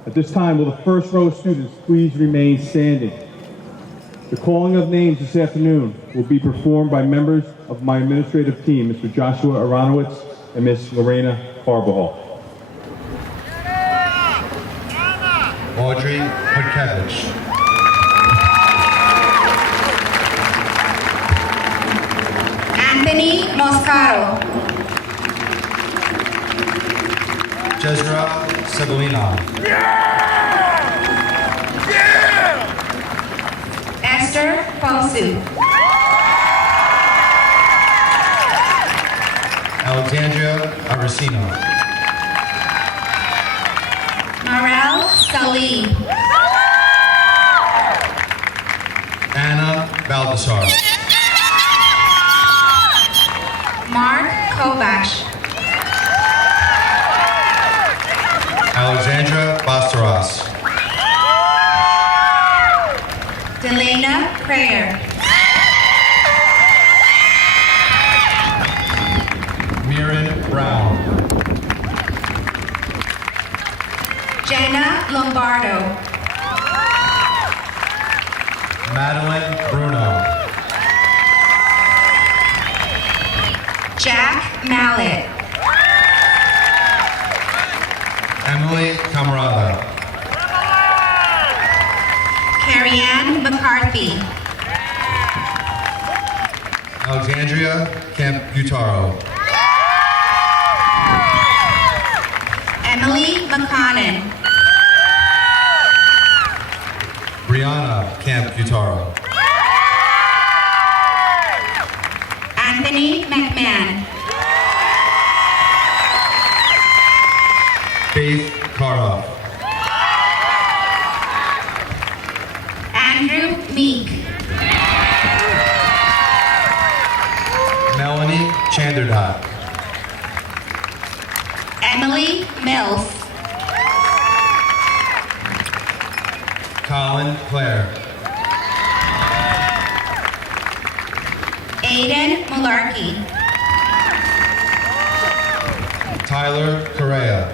At this time, will the first row of students please remain standing? The calling of names this afternoon will be performed by members of my administrative team, Mr. Joshua Aronowitz and Ms. Lorena Barbahal. Audrey Putkevich. Anthony Moscaro. Jezra Cebulina. Esther Fosu. Alexandria Aracino. Marel Salim. Anna Baldassar. Mark Kovacs. Alexandra Bastaras. Delana Prayer. Mirren Brown. Jenna Lombardo. Madeline Bruno. Jack Mallet. Emily Camarada. Carrie-Ann McCarthy. Alexandria Camputaro. Emily McConnon. Brianna Camputaro. Anthony McMahon. Faith Karoff. Andrew Meek. Melanie Chanderdat. Emily Mills. Colin Clare. Aiden Mularkey. Tyler Correa.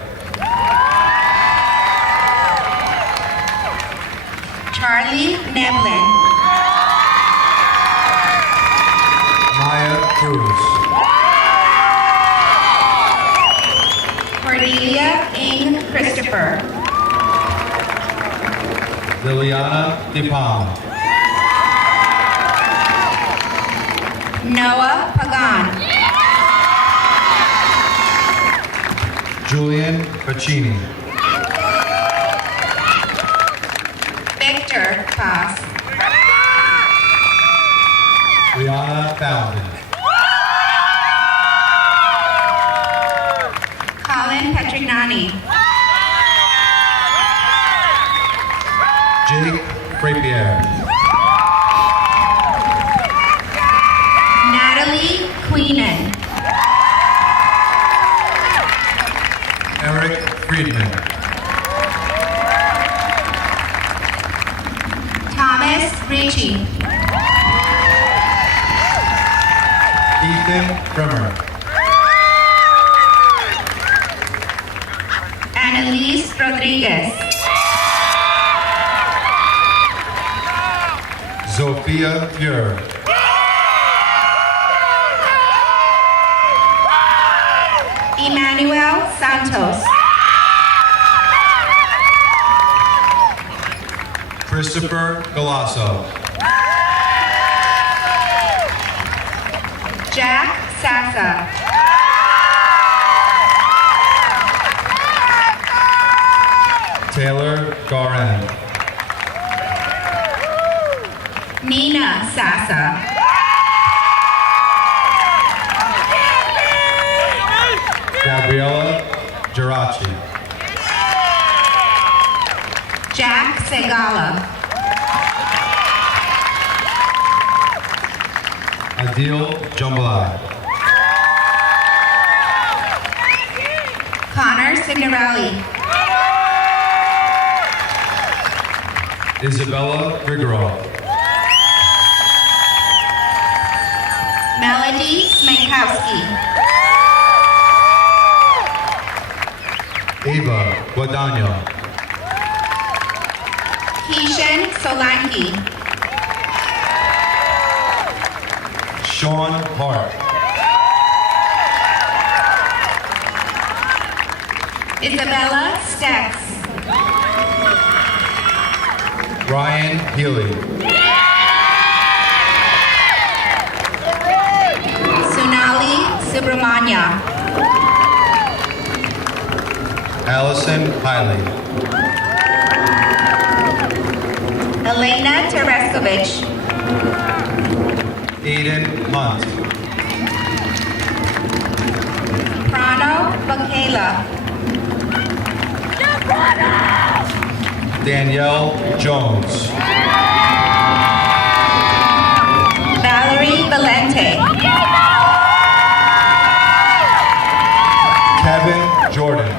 Charlie Nevlin. Maya Cruz. Cordelia Ing Christopher. Liliana DePalm. Noah Pagan. Julian Bacchini. Victor Foss. Rihanna Fountain. Colin Petrignani. Jake Frappier. Natalie Queenan. Eric Friedman. Thomas Ritchie. Ethan Bremer. Annalise Rodriguez. Sophia Fuhr. Emmanuel Santos. Christopher Galasso. Jack Sassa. Taylor Garan. Nina Sassa. Gabriella Geraci. Jack Segala. Adil Jambalai. Connor Signorelli. Isabella Grigorov. Melody Smankowski. Ava Guadagno. Keishan Solanki. Sean Hart. Isabella Stex. Ryan Healy. Sunali Subramanya. Allison Hiley. Elena Tereskovich. Aiden Hunt. Prano Bakela. Danielle Jones. Valerie Valente. Kevin Jordan.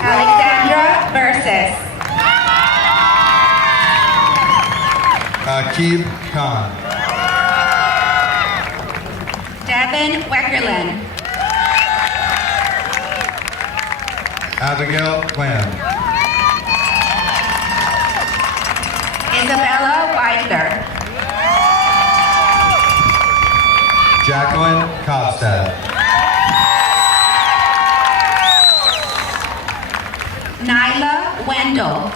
Alexandra Versus. Akib Khan. Devin Weckerlin. Abigail Lamb. Isabella Weidler. Jacqueline Cobstad. Nyla Wendell.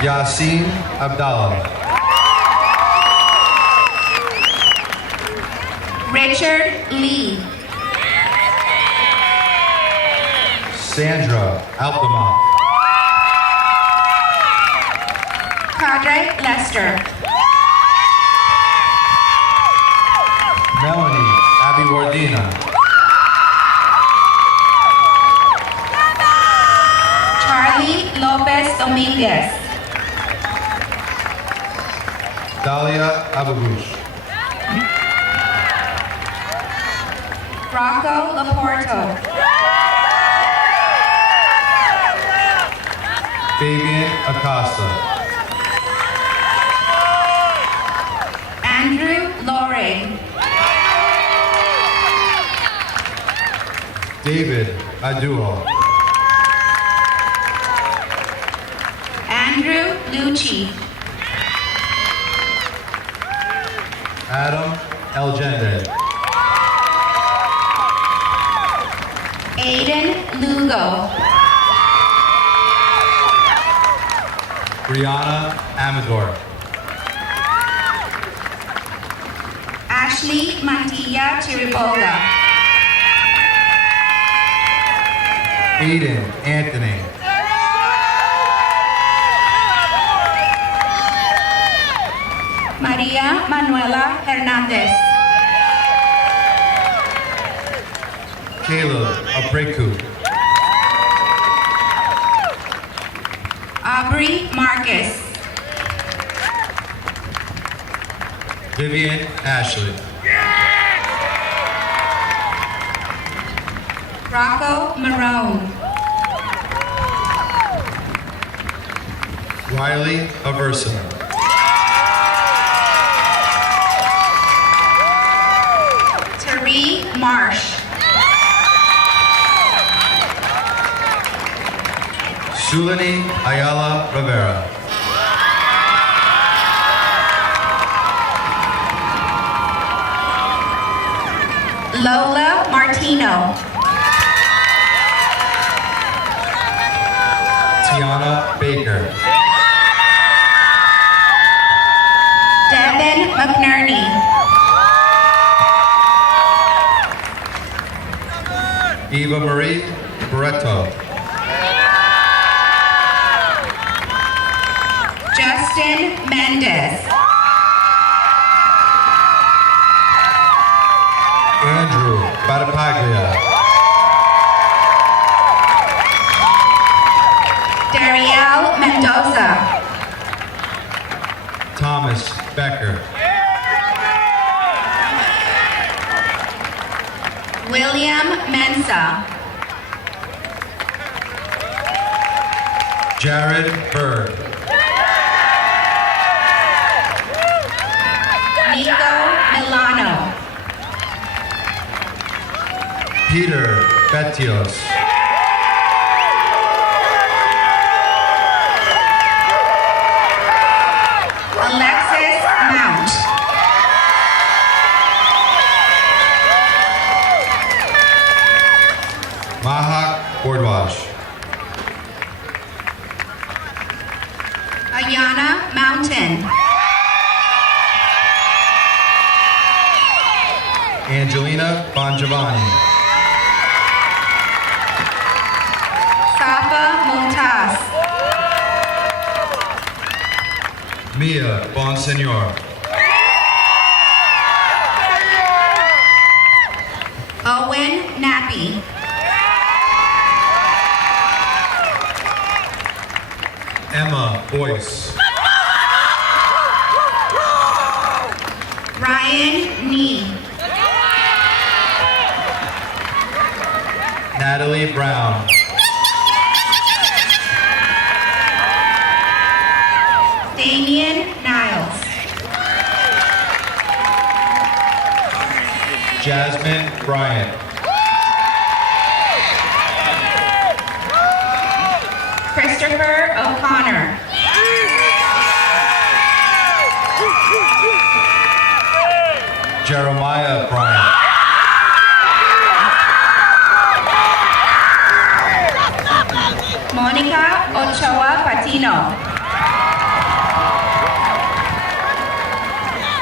Yasin Abdallah. Richard Lee. Sandra Altamont. Cadre Lester. Melanie Abiwardina. Charlie Lopez Dominguez. Dalia Ababush. Rocco Laporto. Fabian Acosta. Andrew Loring. David Aduo. Andrew Lucci. Adam Elgende. Aiden Lugo. Brianna Amador. Ashley Mantilla Chiriboga. Aiden Anthony. Maria Manuela Hernandez. Caleb Apreku. Aubrey Marcus. Vivian Ashley. Rocco Marone. Riley Aversa. Tari Marsh. Sulani Ayala Rivera. Lola Martino. Tiana Baker. Devin McNerney. Eva Marie Barreto. Justin Mendez. Andrew Badapaglia. Darielle Mendoza. Thomas Becker. William Mensa. Jared Berg. Nico Milano. Peter Betios. Alexis Mount. Mahak Bordwash. Ayana Mountain. Angelina Bongiovanni. Safa Mumtaz. Mia Bonsignor. Owen Nappy. Emma Boyce. Ryan Nee. Natalie Brown. Damian Niles. Jasmine Bryant. Christopher O'Connor. Jeremiah Bryant. Monica Ochoa Patino.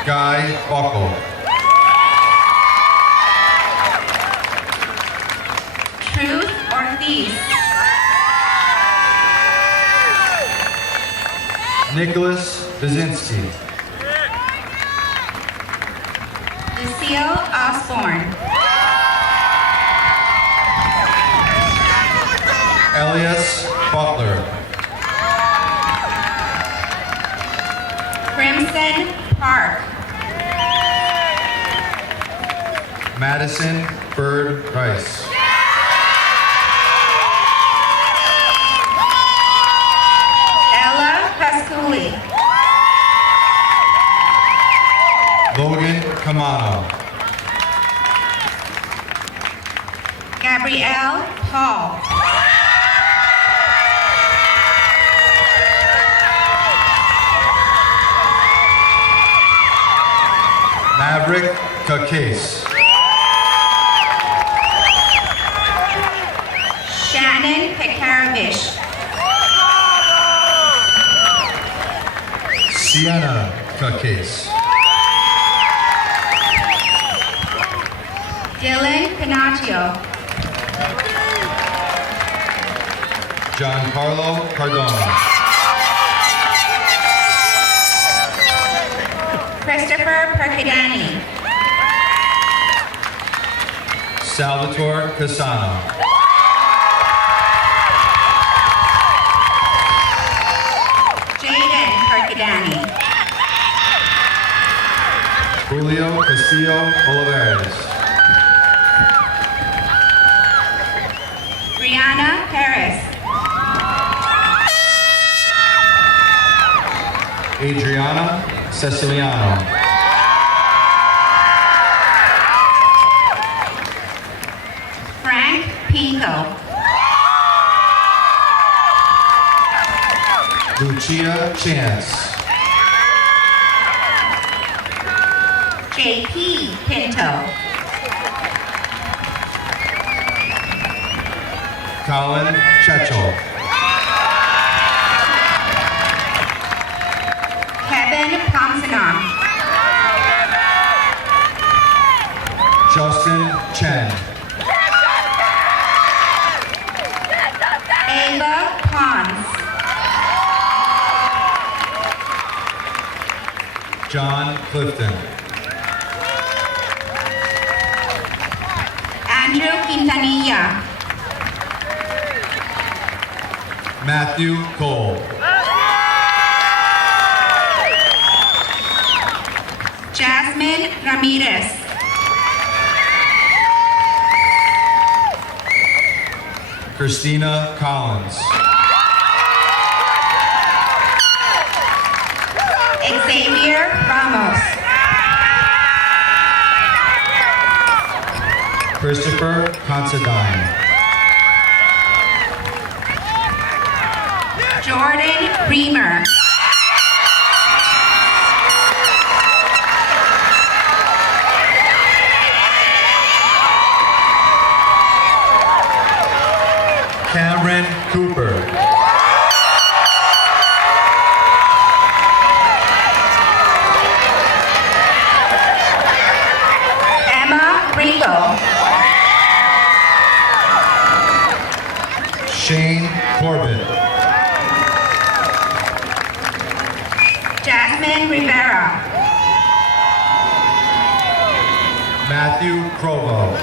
Guy Buckle. Truth Ortiz. Nicholas Bazinski. Lucille Osborne. Elias Butler. Crimson Park. Madison Bird Rice. Ella Pasculi. Logan Camano. Gabrielle Hall. Maverick Cacase. Shannon Pekarovich. Sienna Cacase. Dylan Pinocchio. Giancarlo Cardona. Christopher Percadani. Salvatore Casano. Jaden Percadani. Julio Castillo Olivares. Brianna Harris. Adriana Ceciliano. Frank Pinto. Lucia Chance. JP Pinto. Colin Chechel. Kevin Pomsanon. Justin Chen. Ava Pons. John Clifton. Andrew Quintanilla. Matthew Cole. Jasmine Ramirez. Christina Collins. Xavier Ramos. Christopher Considine. Jordan Reamer. Cameron Cooper. Emma Rigo. Shane Corbett. Jasmine Rivera. Matthew Provo.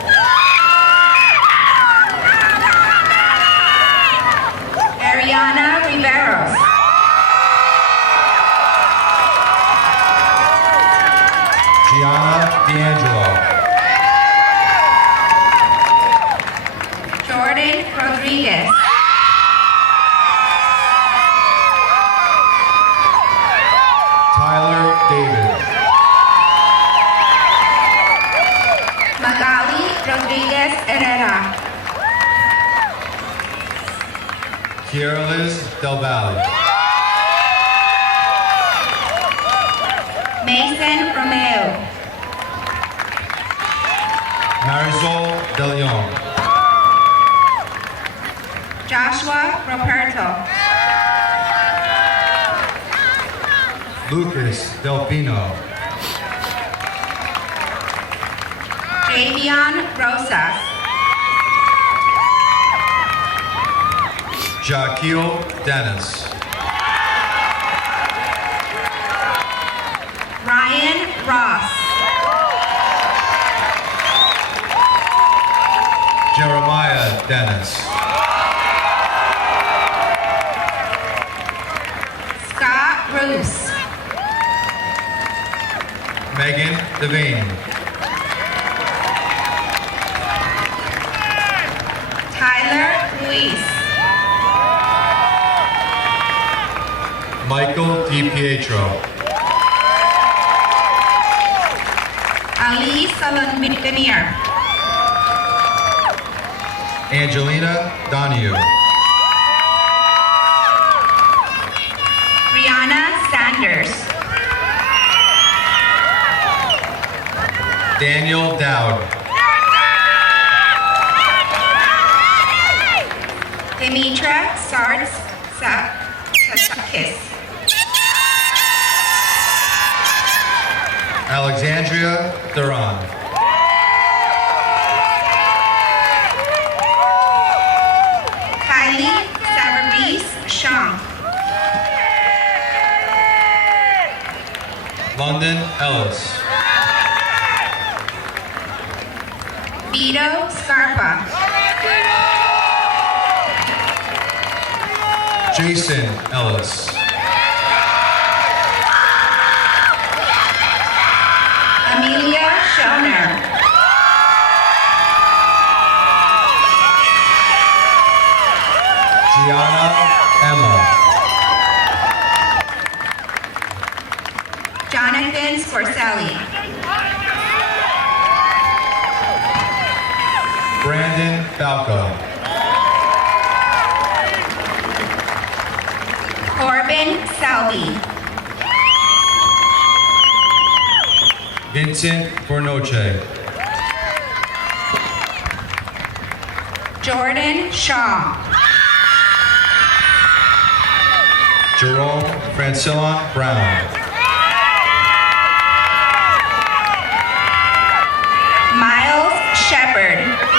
Ariana Riveros. Gianna D'Angelo. Jordan Rodriguez. Tyler David. Magali Rodriguez Herrera. Kiera Liz del Valle. Mason Romeo. Marisol de Leon. Joshua Roberto. Lucas Delfino. Javion Rosas. Jaquil Dennis. Ryan Ross. Jeremiah Dennis. Scott Roos. Megan Devane. Tyler Luis. Michael DiPietro. Ali Salonbitanier. Angelina Donahue. Rihanna Sanders. Daniel Dowd. Dimitra Sartsakis. Alexandria Duran. Kylie Savarese Shang. London Ellis. Vito Scarpa. Jason Ellis. Amelia Schoner. Gianna Emma. Jonathan Scorselli. Brandon Falco. Corbin Salvi. Vincent Fornoche. Jordan Shaw. Jerome Francillon Brown. Miles Shepard.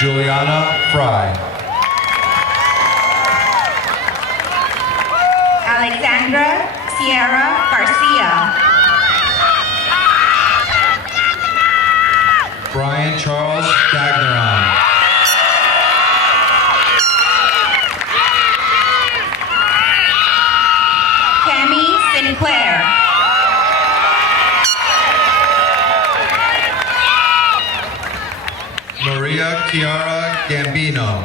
Juliana Fry. Alexandra Sierra Garcia. Brian Charles Gagneron. Cami Sinclair. Maria Chiara Gambino.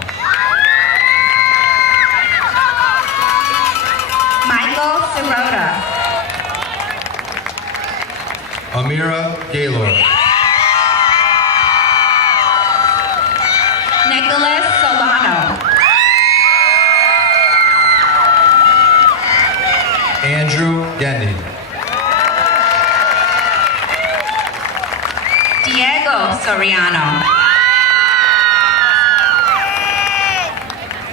Michael Sirota. Amira Gaylor. Nicholas Solano. Andrew Gendy. Diego Soriano.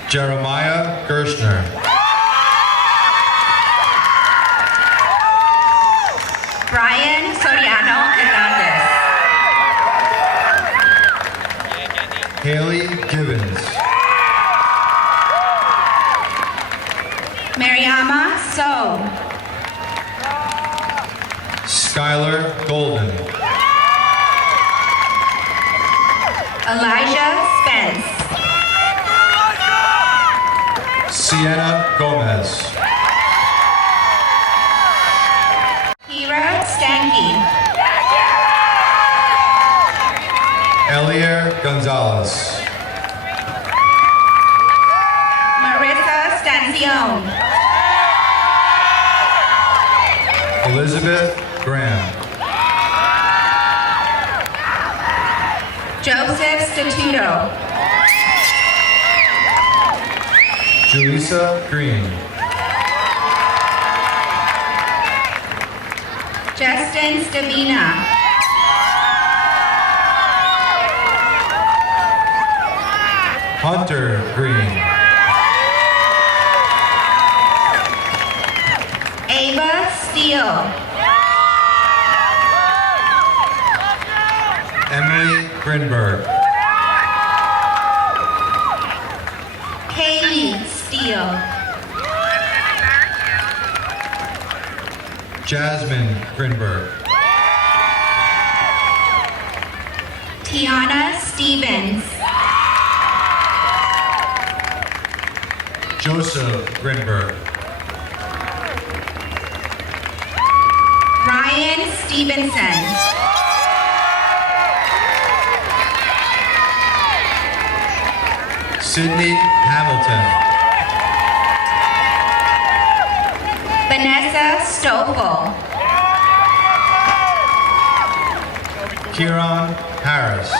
Jeremiah Gershner. Brian Soriano Hernandez. Haley Gibbons. Mariama So. Skylar Golden. Elijah Spence. Sienna Gomez. Kira Stanky. Elier Gonzalez. Marissa Stancion. Elizabeth Graham. Joseph Statuto. Julissa Green. Justin Stavina. Hunter Green. Ava Steele. Emily Grinberg. Kaylee Steele. Jasmine Grinberg. Tiana Stevens. Joseph Grinberg. Ryan Stevenson. Sydney Hamilton. Vanessa Stoffel. Kieran Harris.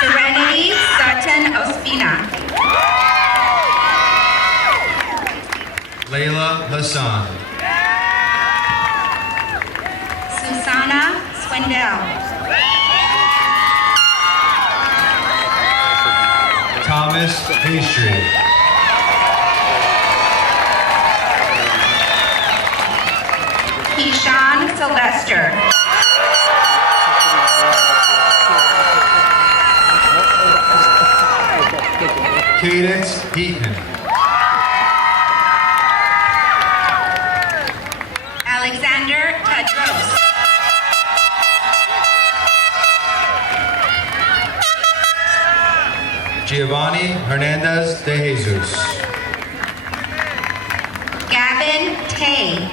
Serenity Sutton Ospina. Layla Hassan. Susanna Swindell. Thomas Pastry. Keyshawn Sylvester. Cadence Heaton. Alexander Tadros. Giovanni Hernandez de Jesus. Gavin Tay.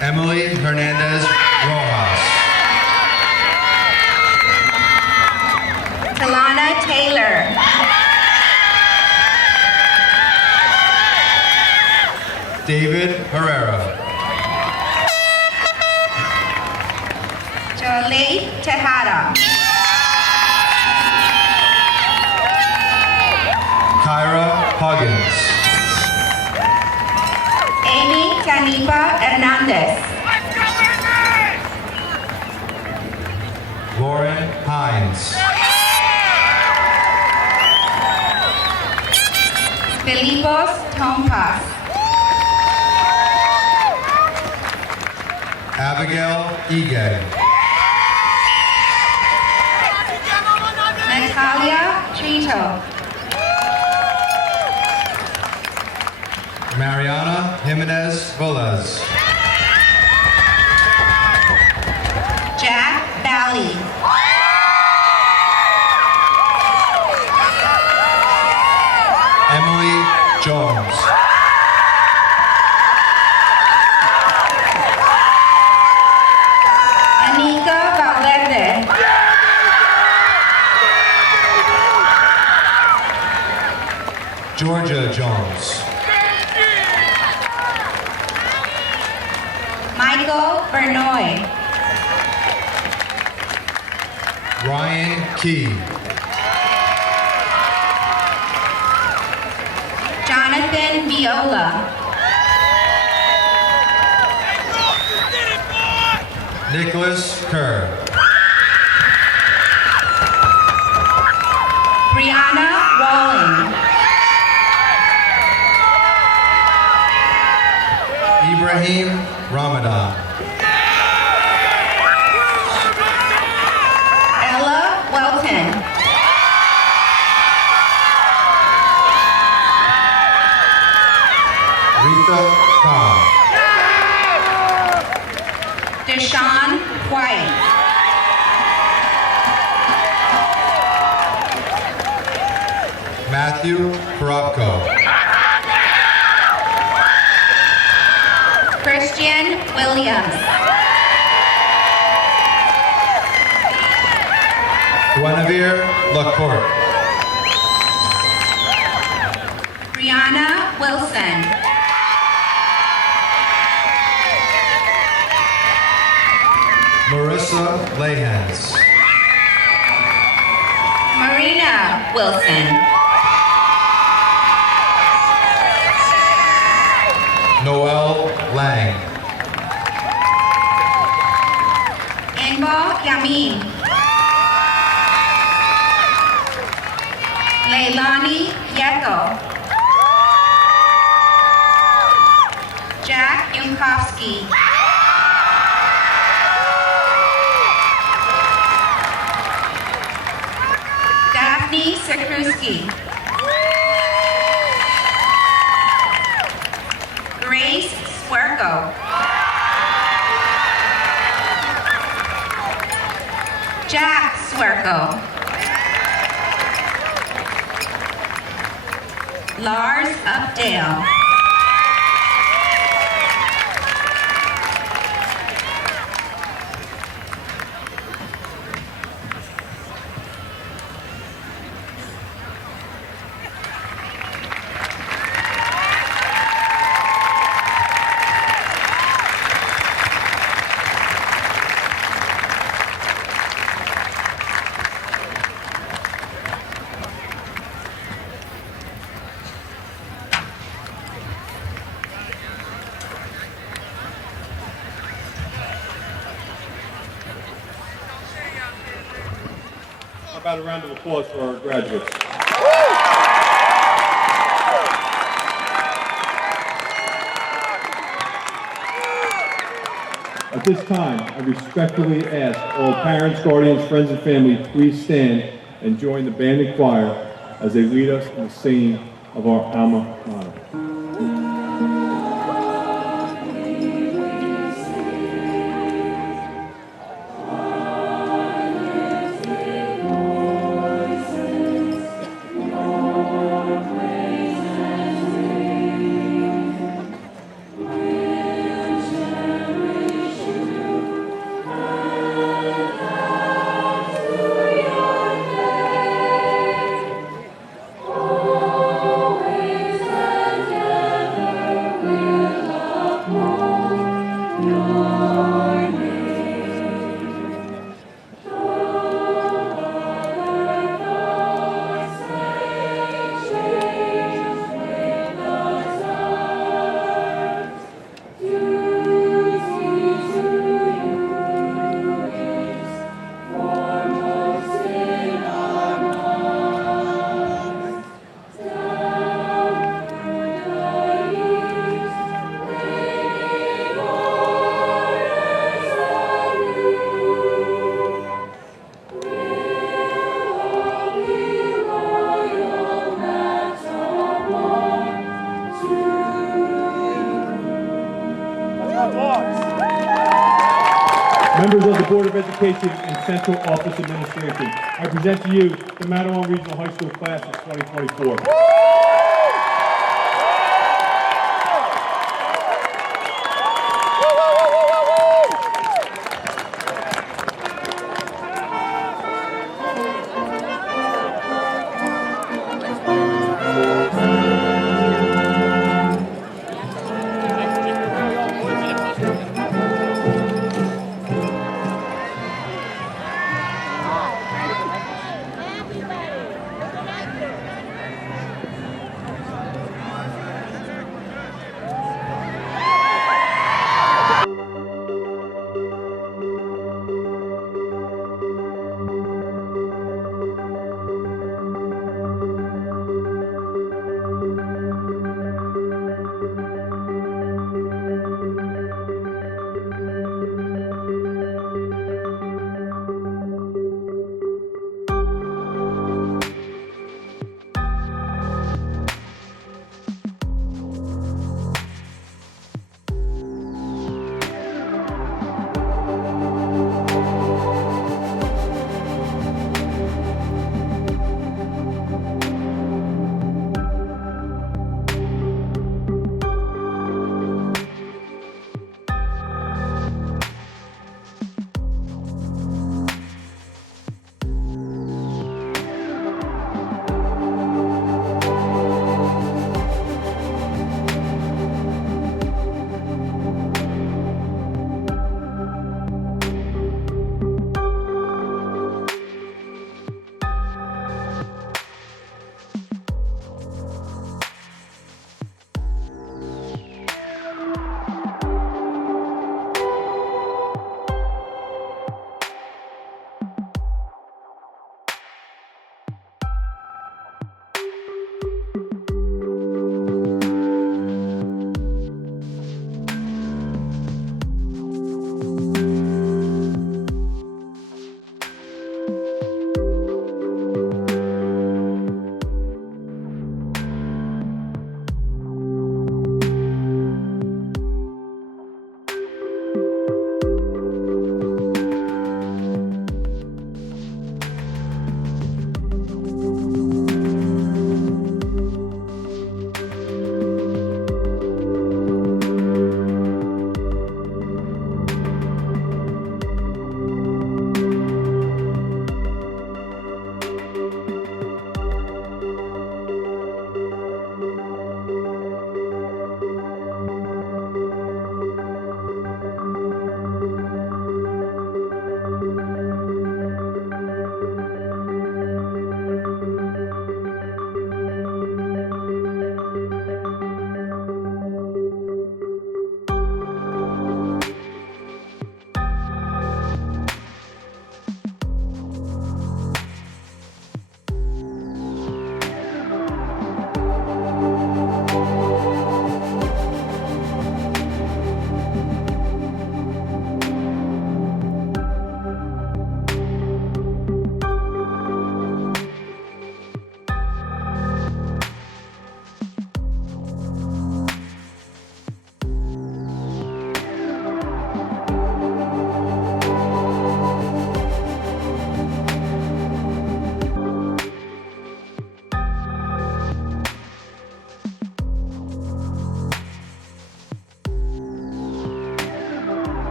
Emily Hernandez Rojas. Talana Taylor. David Herrera. Jolie Tejada. Kyra Huggins. Amy Tanipa Hernandez. Lauren Hines. Filipos Tompas. Abigail Ige. Natalia Trito. Mariana Jimenez Velez. Jack Valley. Emily Jones. Anika Valverde. Georgia Jones. Michael Bernoy. Ryan Key. Jonathan Viola. Nicholas Kerr. Brianna Walling. Ibrahim Ramadan. Ella Welton. Rita Khan. Deshaun White. Matthew Koropko. Christian Williams. Guinevere Lacourte. Brianna Wilson. Melissa Lehans. Marina Wilson. Noel Lang. Enbo Yamin. Leilani Yeto. Jack Yunkowski. Daphne Sikruski. Grace Swerko. Jack Swerko. Lars Updale. How about a round of applause for our graduates? At this time, I respectfully ask all parents, guardians, friends, and family, please stand and join the band and choir as they lead us in the singing of our alma mater. Members of the Board of Education and Central Office Administration, I present to you the Mattawan Regional High School class of 2024.